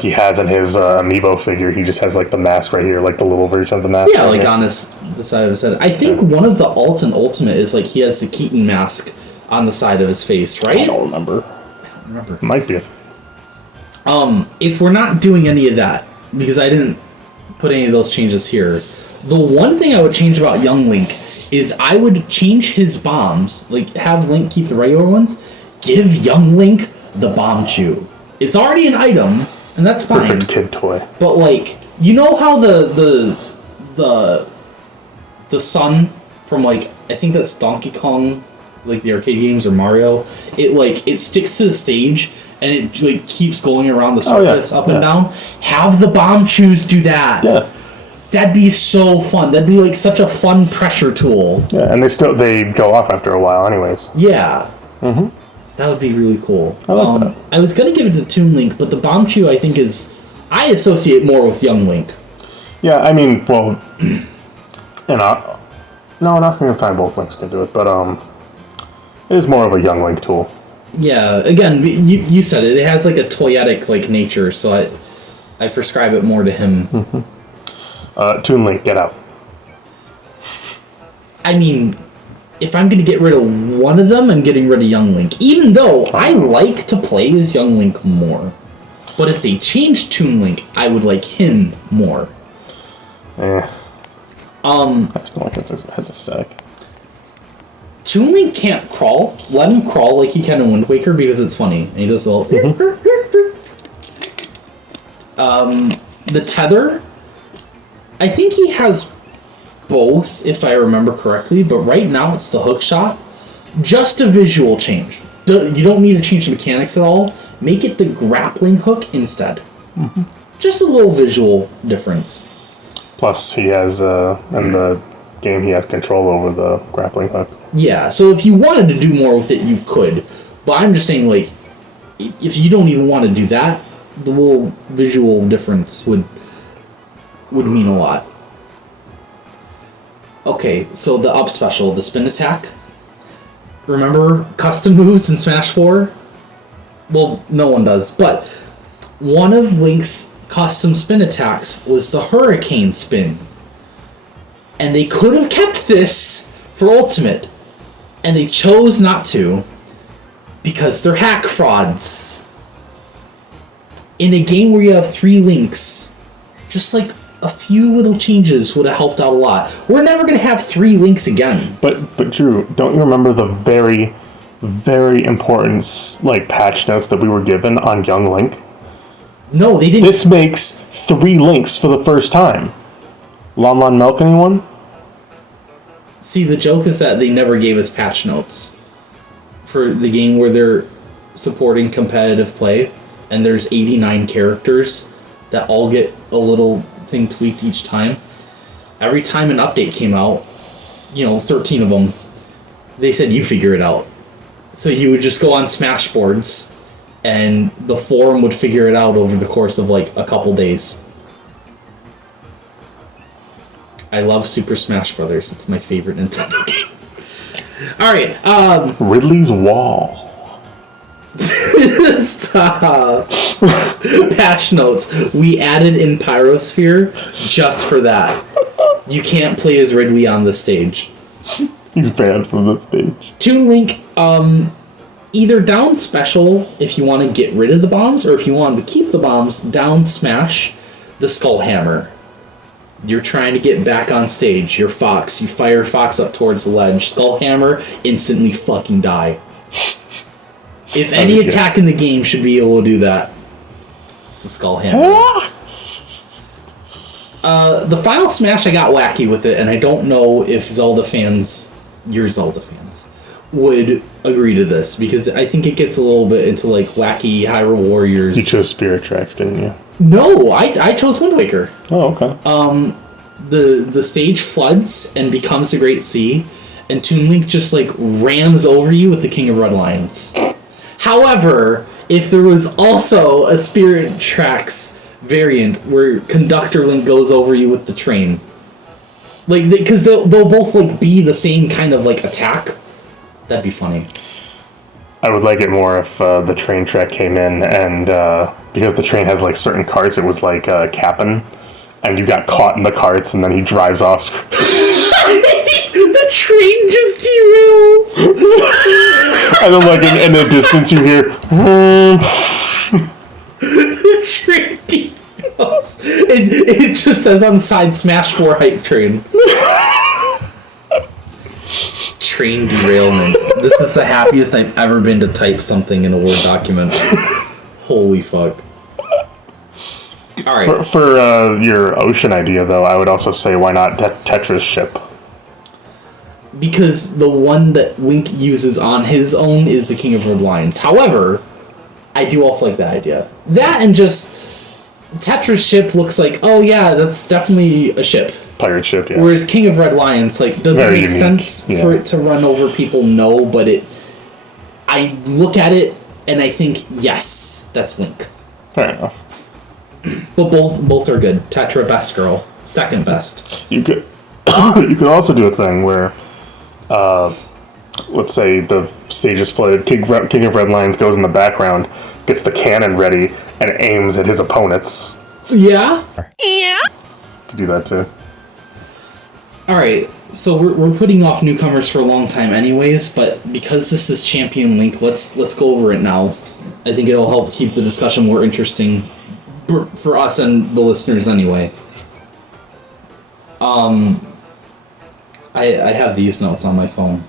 he has in his amiibo figure. He just has like the mask right here, like the little version of the mask. Yeah, right like here. on the side of his head. I think one of the alt and ultimate is like he has the Keaton mask on the side of his face, right? I don't remember. Might be. If we're not doing any of that, because I didn't put any of those changes here, the one thing I would change about Young Link is I would change his bombs, like have Link keep the regular ones, give young Link the bomb chew. It's already an item, and that's fine. Perfect kid toy. But like, you know how the sun from like, I think that's Donkey Kong, like the arcade games, or Mario, it sticks to the stage and it like keeps going around the surface up and down. Have the bomb chews do that. Yeah. That'd be so fun. That'd be like such a fun pressure tool. Yeah, and they go off after a while anyways. Yeah. Mm-hmm. That would be really cool. I like that. I was gonna give it to Toon Link, but the bomb chew I think I associate more with young Link. Yeah, I mean, well, no, not from the time both Links can do it, but it is more of a young Link tool. Yeah, again, you said it. It has like a toyetic like nature, so I prescribe it more to him. Mm-hmm. Toon Link, get out. I mean, if I'm going to get rid of one of them, I'm getting rid of Young Link. Even though I like to play as Young Link more. But if they changed Toon Link, I would like him more. I just don't like it as a static. Toon Link can't crawl. Let him crawl like he can in Wind Waker because it's funny. And he does the little... The tether, I think he has both, if I remember correctly, but right now it's the hook shot. Just a visual change. You don't need to change the mechanics at all. Make it the grappling hook instead. Mm-hmm. Just a little visual difference. Plus, he has, in the game, he has control over the grappling hook. Yeah, so if you wanted to do more with it, you could. But I'm just saying, like, if you don't even want to do that, the little visual difference would mean a lot. Okay, so the up special, the spin attack. Remember custom moves in Smash 4? Well, no one does, but one of Link's custom spin attacks was the Hurricane Spin. And they could have kept this for Ultimate, and they chose not to because they're hack frauds. In a game where you have 3 Links, just like a few little changes would have helped out a lot. We're never going to have 3 Links again. But Drew, don't you remember the very, very important patch notes that we were given on Young Link? No, they didn't. This makes 3 Links for the first time. Lon Lon Milk, anyone? See, the joke is that they never gave us patch notes for the game where they're supporting competitive play, and there's 89 characters that all get a little thing tweaked each time. Every time an update came out, 13 of them, they said you figure it out. So you would just go on Smash boards, and the forum would figure it out over the course of like a couple days. I love Super Smash Brothers. It's my favorite Nintendo game. Alright, Ridley's Wall. Stop. Patch notes. We added in Pyrosphere just for that. You can't play as Ridley on the stage. He's banned from the stage. Toon Link, either down special if you want to get rid of the bombs, or if you want to keep the bombs, down smash the Skull Hammer. You're trying to get back on stage. You're Fox. You fire Fox up towards the ledge. Skull Hammer, instantly fucking die. If any attack in the game should be able to do that, it's the Skull Hammer. The final Smash, I got wacky with it, and I don't know if Zelda fans, your Zelda fans, would agree to this, because I think it gets a little bit into like wacky Hyrule Warriors. You chose Spirit Tracks, didn't you? No, I chose Wind Waker. Oh, okay. The stage floods and becomes a Great Sea, and Toon Link just like rams over you with the King of Red Lions. However, if there was also a Spirit Tracks variant where Conductor Link goes over you with the train, like because they'll both like be the same kind of like attack, that'd be funny. I would like it more if the train track came in and because the train has like certain carts, it was like Cap'n, and you got caught in the carts and then he drives off. The train just derails. And then like in the distance you hear the train derails. It just says on the side Smash 4 hype train. Train derailment. This is the happiest I've ever been to type something in a Word document. Holy fuck. Alright. For your ocean idea, though, I would also say, why not Tetra's ship? Because the one that Link uses on his own is the King of Red Lions. However, I do also like that idea. That and just Tetra's ship looks like, oh yeah, that's definitely a ship. Pirate ship, yeah. Whereas King of Red Lions, like, does it make sense for it to run over people? No, but I look at it and I think, yes, that's Link. Fair enough. But both are good. Tetra, best girl. Second best. You could also do a thing where, let's say the stage is flooded, King of Red Lions goes in the background, gets the cannon ready, and aims at his opponents. Yeah? Yeah. Could do that too. Alright, so we're putting off newcomers for a long time anyways, but because this is Champion Link, let's go over it now. I think it'll help keep the discussion more interesting for us and the listeners anyway. I have these notes on my phone.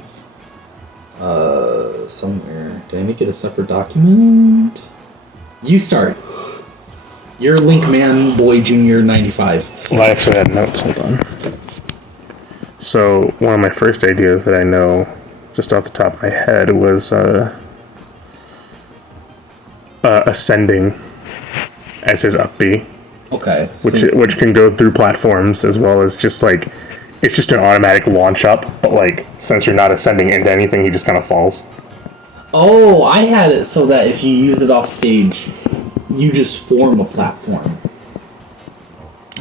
Somewhere. Did I make it a separate document? You start. You're Link Man Boy Jr. 95. Well, I actually had notes. Hold on. So, one of my first ideas that I know, just off the top of my head, was ascending as his up B. Okay. Which can go through platforms as well as just like, it's just an automatic launch up, but like, since you're not ascending into anything, he just kind of falls. Oh, I had it so that if you use it off stage, you just form a platform.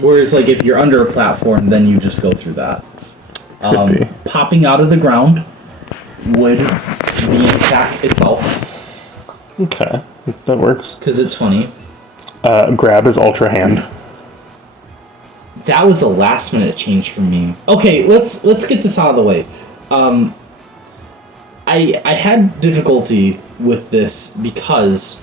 Whereas, like, if you're under a platform, then you just go through that. Popping out of the ground would be attack itself. Okay, that works. Because it's funny. Grab his Ultra Hand. That was a last minute change for me. Okay, let's get this out of the way. I had difficulty with this because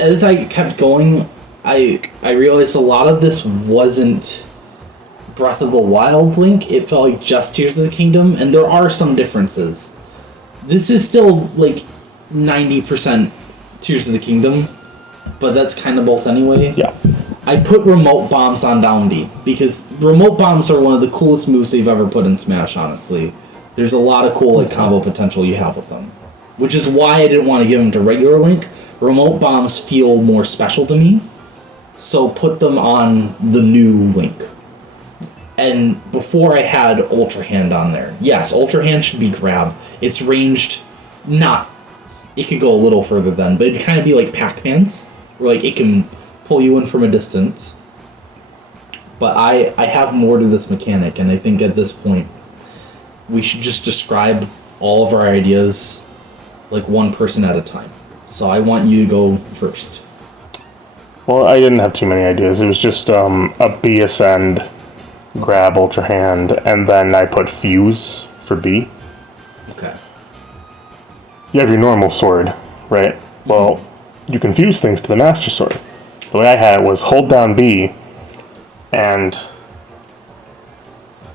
as I kept going, I realized a lot of this wasn't Breath of the Wild Link. It felt like just Tears of the Kingdom, and there are some differences. This is still like 90% Tears of the Kingdom, but that's kind of both anyway. Yeah. I put remote bombs on down B because remote bombs are one of the coolest moves they've ever put in Smash, honestly. There's a lot of cool like combo potential you have with them, which is why I didn't want to give them to regular Link. Remote bombs feel more special to me, so put them on the new Link. And before I had Ultra Hand on there. Yes, Ultra Hand should be grab. It's ranged, it could go a little further then, but it'd kind of be like Pac-Man's, where like it can pull you in from a distance. But I have more to this mechanic, and I think at this point, we should just describe all of our ideas like one person at a time. So I want you to go first. Well, I didn't have too many ideas. It was just a B ascend, grab Ultra Hand, and then I put fuse for B. Okay. You have your normal sword, right? Well, you can fuse things to the Master Sword. The way I had it was hold down B, and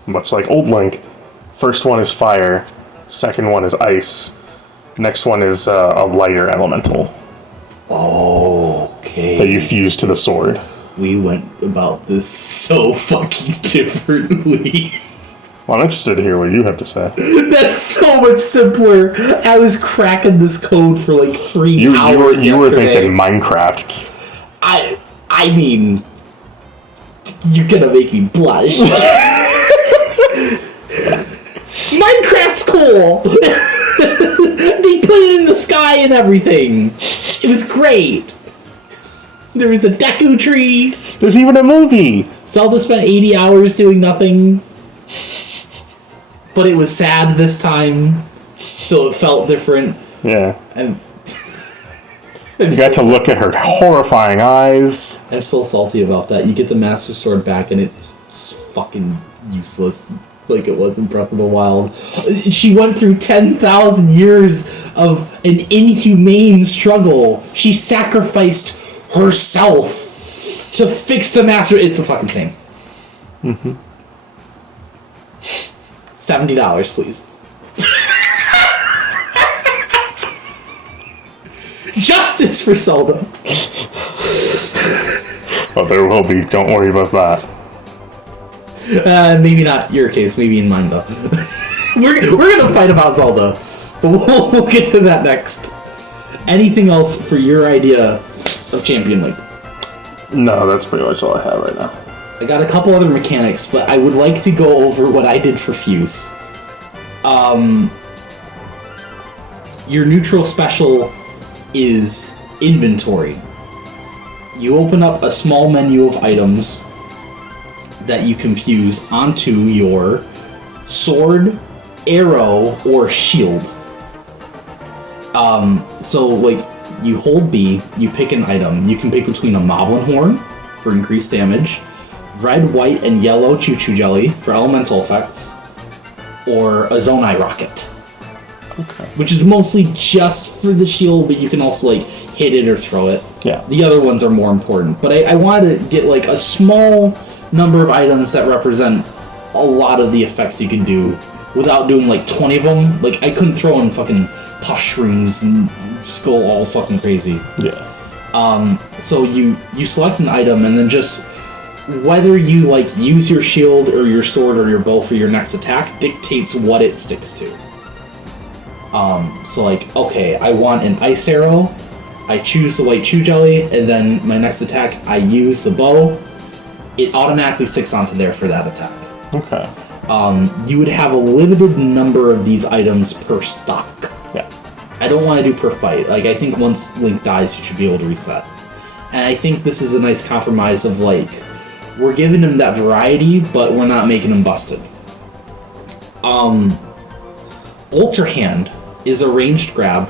much like old Link, first one is fire, second one is ice, next one is a lighter elemental. Okay. That you fuse to the sword. We went about this so fucking differently. Well, I'm interested to hear what you have to say. That's so much simpler. I was cracking this code for like 3 hours You were yesterday. thinking Minecraft. I mean, you're gonna make me blush. Minecraft's cool. They put it in the sky and everything. It was great. There was a Deku tree. There's even a movie. Zelda spent 80 hours doing nothing. But it was sad this time, so it felt different. Yeah. And you got to look at her horrifying eyes. I'm still salty about that. You get the Master Sword back and it's fucking useless, like it was in Breath of the Wild. She went through 10,000 years of an inhumane struggle. She sacrificed herself to fix the Master. It's the fucking same. Mm-hmm. $70, please. Justice for Zelda. Well, there will be. Don't worry about that. Maybe not your case. Maybe in mine though. we're gonna fight about Zelda, but we'll get to that next. Anything else for your idea of Champion Link? No, that's pretty much all I have right now. I got a couple other mechanics, but I would like to go over what I did for Fuse. Your neutral special is inventory. You open up a small menu of items that you can fuse onto your sword, arrow, or shield. So like you hold B, you pick an item. You can pick between a Moblin Horn for increased damage, red, white, and yellow Choo Choo Jelly for elemental effects, or a Zonai Rocket. Okay. Which is mostly just for the shield, but you can also like hit it or throw it. Yeah. The other ones are more important. But I wanted to get like a small number of items that represent a lot of the effects you can do without doing like 20 of them. Like I couldn't throw in fucking puff shrooms and just go all fucking crazy. Yeah. So you select an item and then just whether you like use your shield or your sword or your bow for your next attack dictates what it sticks to. So like, okay, I want an ice arrow, I choose the white Chew Jelly, and then my next attack, I use the bow, it automatically sticks onto there for that attack. Okay. You would have a limited number of these items per stock. Yeah. I don't want to do per fight. Like, I think once Link dies, you should be able to reset. And I think this is a nice compromise of like, we're giving him that variety, but we're not making him busted. Ultra Hand is a ranged grab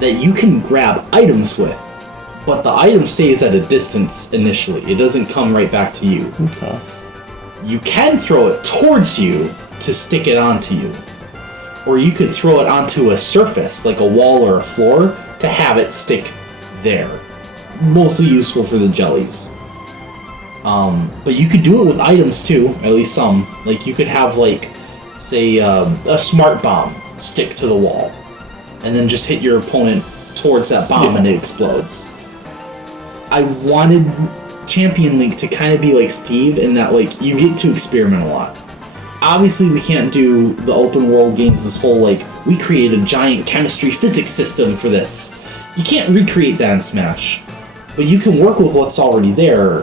that you can grab items with, but the item stays at a distance initially. It doesn't come right back to you. Okay. You can throw it towards you to stick it onto you. Or you could throw it onto a surface, like a wall or a floor, to have it stick there. Mostly useful for the jellies. But you could do it with items too, at least some. Like you could have like, say, a smart bomb stick to the wall, and then just hit your opponent towards that bomb and it explodes. I wanted Champion Link to kind of be like Steve in that like you get to experiment a lot. Obviously we can't do the open world games, this whole like, we create a giant chemistry physics system for this. You can't recreate that in Smash. But you can work with what's already there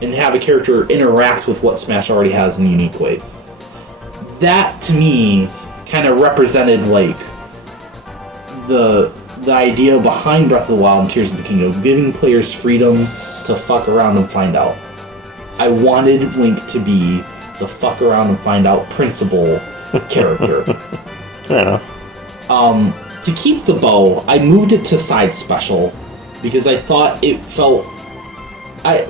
and have a character interact with what Smash already has in unique ways. That, to me, kind of represented, like, the idea behind Breath of the Wild and Tears of the Kingdom, giving players freedom to fuck around and find out. I wanted Link to be the fuck around and find out principal character. Fair enough. To keep the bow, I moved it to side special because I thought it felt...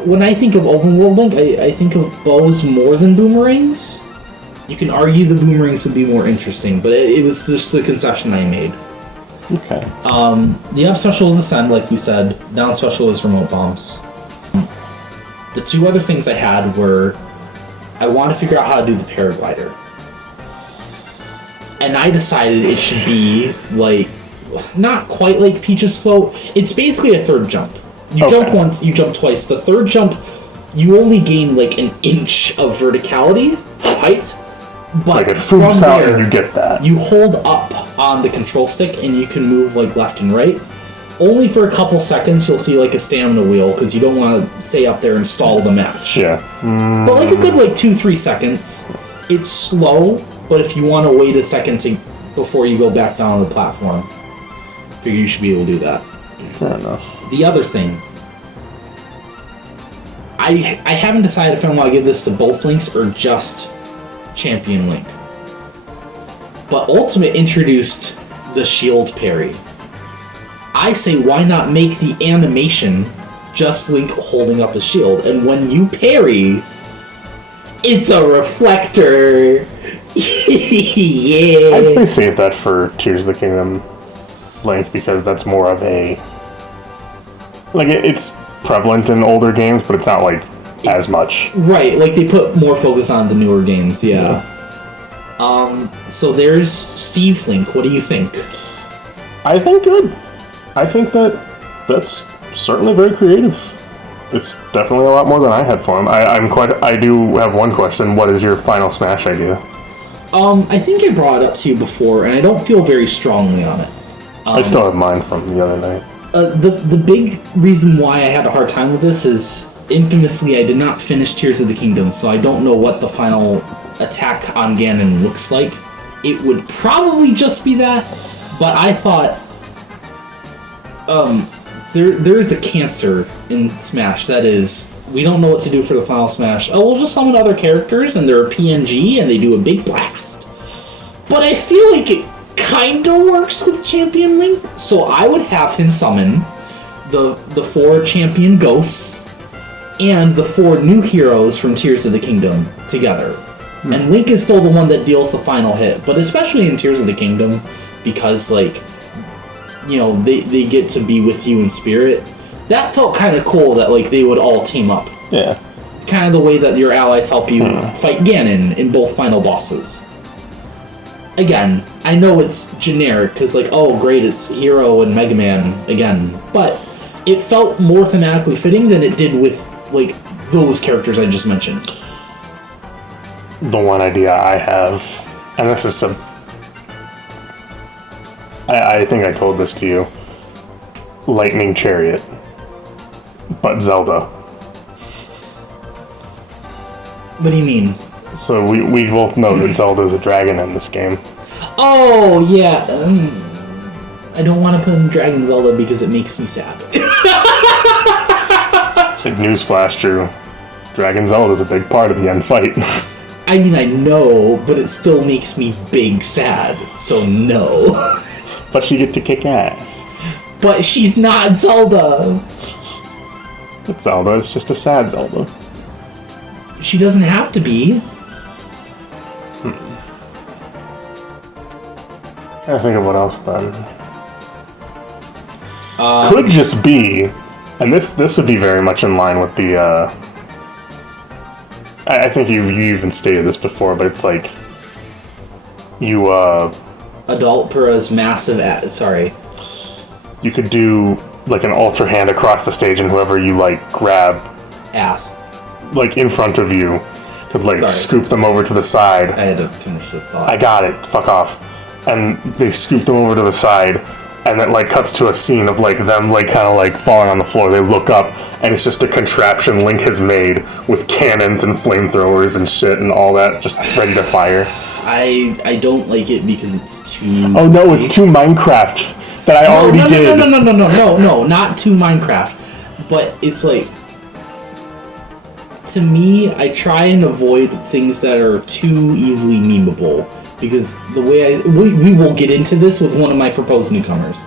when I think of open world Link, I think of bows more than boomerangs. You can argue the boomerangs would be more interesting, but it was just the concession I made. Okay. The up special is Ascend, like you said. Down special is Remote Bombs. The two other things I had were, I want to figure out how to do the paraglider. And I decided it should be, like, not quite like Peach's Float. It's basically a third jump. You jump once, you jump twice. The third jump, you only gain, like, an inch of verticality, of height. But like it from foops out there, and you get that. you hold up on the control stick and you can move, like, left and right. Only for a couple seconds you'll see, like, a stamina wheel, because you don't want to stay up there and stall the match. Yeah. But, like, a good, like, 2-3 seconds. It's slow, but if you want to wait a second before you go back down on the platform, I figure you should be able to do that. Fair enough. The other thing, I haven't decided if I want to give this to both Links or just Champion Link. But Ultimate introduced the shield parry. I say, why not make the animation just Link holding up a shield, and when you parry, it's a reflector. Yeah. I'd say save that for Tears of the Kingdom Link, because that's more of a... like, it's prevalent in older games, but it's not, like, as much. Right, like, they put more focus on the newer games, yeah. So there's Steve Link. What do you think? I think good. I think that's certainly very creative. It's definitely a lot more than I had for him. I do have one question. What is your final Smash idea? I think I brought it up to you before, and I don't feel very strongly on it. I still have mine from the other night. The big reason why I had a hard time with this is, infamously, I did not finish Tears of the Kingdom, so I don't know what the final attack on Ganon looks like. It would probably just be that, but I thought, there is a cancer in Smash that is, we don't know what to do for the final Smash. Oh, we'll just summon other characters, and they're a PNG, and they do a big blast. But I feel like it kinda works with Champion Link, so I would have him summon the 4 champion ghosts and the 4 new heroes from Tears of the Kingdom together. And Link is still the one that deals the final hit, but especially in Tears of the Kingdom, because, like, you know, they get to be with you in spirit. That felt kind of cool that, like, they would all team up. Yeah. Kind of the way that your allies help you fight Ganon in both final bosses. Again, I know it's generic, because, like, oh, great, it's Hero and Mega Man again, but it felt more thematically fitting than it did with, like, those characters I just mentioned. The one idea I have, and this is I think I told this to you, Lightning Chariot, but Zelda. What do you mean? So we both know that Zelda's a dragon in this game. Oh, yeah. I don't want to put in Dragon Zelda because it makes me sad. Big newsflash, Drew. Dragon Zelda's a big part of the end fight. I mean, I know, but it still makes me big sad, so no. But she get to kick ass. But she's not Zelda. But Zelda is just a sad Zelda. She doesn't have to be. I think of what else then. Could just be, and this would be very much in line with the. I think you even stated this before, but it's like you Adult Pura's massive sorry. You could do like an ultra hand across the stage, and whoever you like grab ass like in front of you could like scoop them over to the side. I had to finish the thought. I got it. Fuck off. And they scoop them over to the side, and it like cuts to a scene of like them like kind of like falling on the floor. They look up, and it's just a contraption Link has made with cannons and flamethrowers and shit and all that, just ready to fire. I don't like it because it's too. Oh no, it's too Minecraft that I already did. No, not too Minecraft. But it's like, to me, I try and avoid things that are too easily memeable. Because the way we will get into this with one of my proposed newcomers,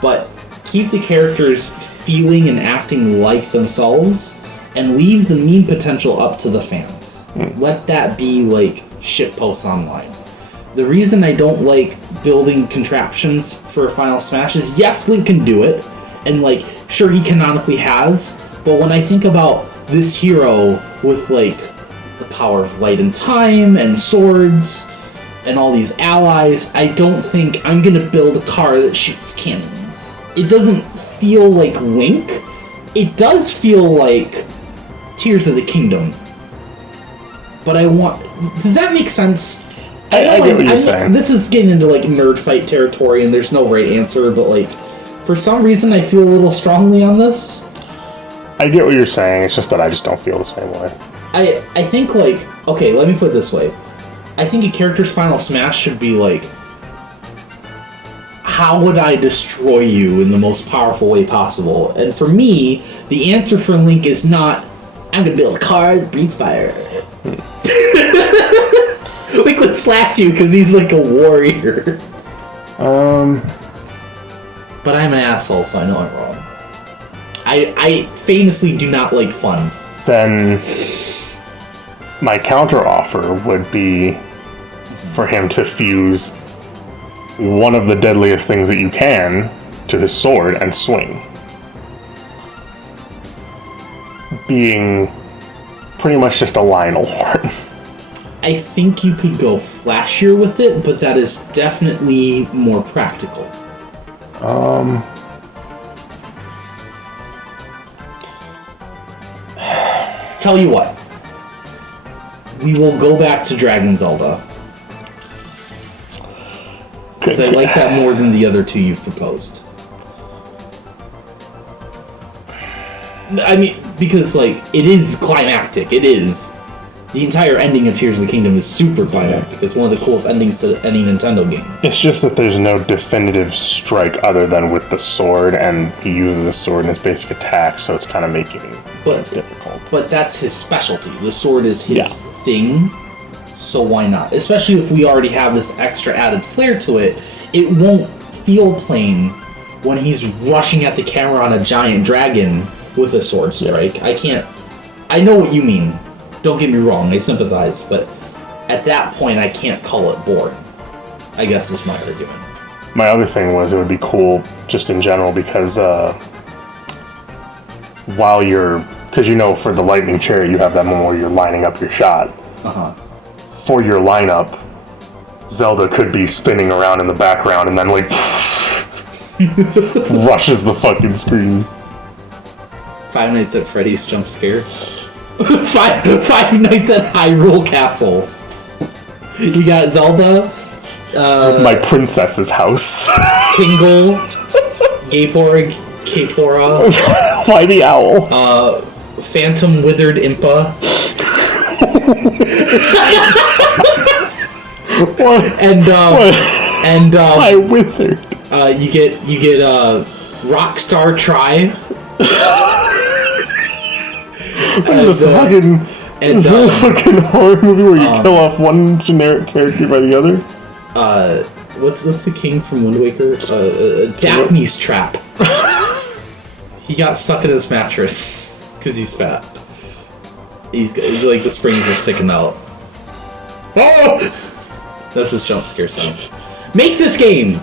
but keep the characters feeling and acting like themselves, and leave the meme potential up to the fans. Let that be like shitposts online. The reason I don't like building contraptions for Final Smash is, yes, Link can do it, and like, sure, he canonically has, but when I think about this hero with like the power of light and time and swords and all these allies, I don't think I'm gonna build a car that shoots cannons. It doesn't feel like Link. It does feel like Tears of the Kingdom. But does that make sense? I get what you're saying. This is getting into like nerd fight territory, and there's no right answer, but like, for some reason I feel a little strongly on this. I get what you're saying, it's just that I just don't feel the same way. I think, like, okay, let me put it this way. I think a character's final smash should be like, how would I destroy you in the most powerful way possible? And for me, the answer for Link is not, I'm gonna build a car that breathes fire. Link would slap you because he's like a warrior. But I'm an asshole, so I know I'm wrong. I famously do not like fun. Then my counter offer would be for him to fuse one of the deadliest things that you can to his sword and swing. Being pretty much just a Lionel horn. I think you could go flashier with it, but that is definitely more practical. Tell you what. We will go back to Dragon Zelda. Because I like that more than the other two you've proposed. I mean, because, like, it is climactic. It is. The entire ending of Tears of the Kingdom is super climactic. It's one of the coolest endings to any Nintendo game. It's just that there's no definitive strike other than with the sword, and he uses the sword in his basic attack, so it's kind of making things difficult. But that's his specialty. The sword is his thing, so why not? Especially if we already have this extra added flair to it, it won't feel plain when he's rushing at the camera on a giant dragon with a sword strike. Yeah. I know what you mean. Don't get me wrong, I sympathize, but at that point I can't call it boring. I guess is my argument. My other thing was it would be cool just in general because because you know for the lightning chariot you have that moment where you're lining up your shot. For your lineup, Zelda could be spinning around in the background and then like rushes the fucking screen. Five Nights at Freddy's jump scare. Five Nights at Hyrule Castle. You got Zelda. My princess's house. Tingle. Gapora. Capora. Why the owl? Phantom Withered Impa. and Why withered? You get Rockstar Try. This is a fucking horror movie where you kill off one generic character by the other. What's the king from Wind Waker? Daphne's Trap. He got stuck in his mattress because he's fat. He's like the springs are sticking out. Oh! That's his jump scare sound. Make this game.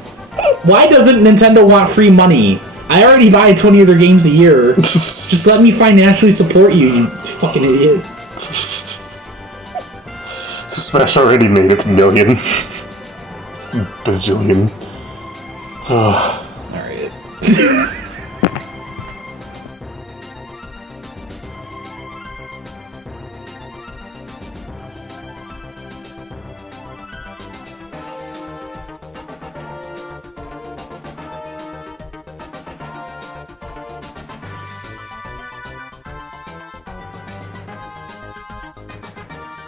Why doesn't Nintendo want free money? I already buy 20 of their games a year. Just let me financially support you, you fucking idiot. Smash already made its million. Bazillion. Alright.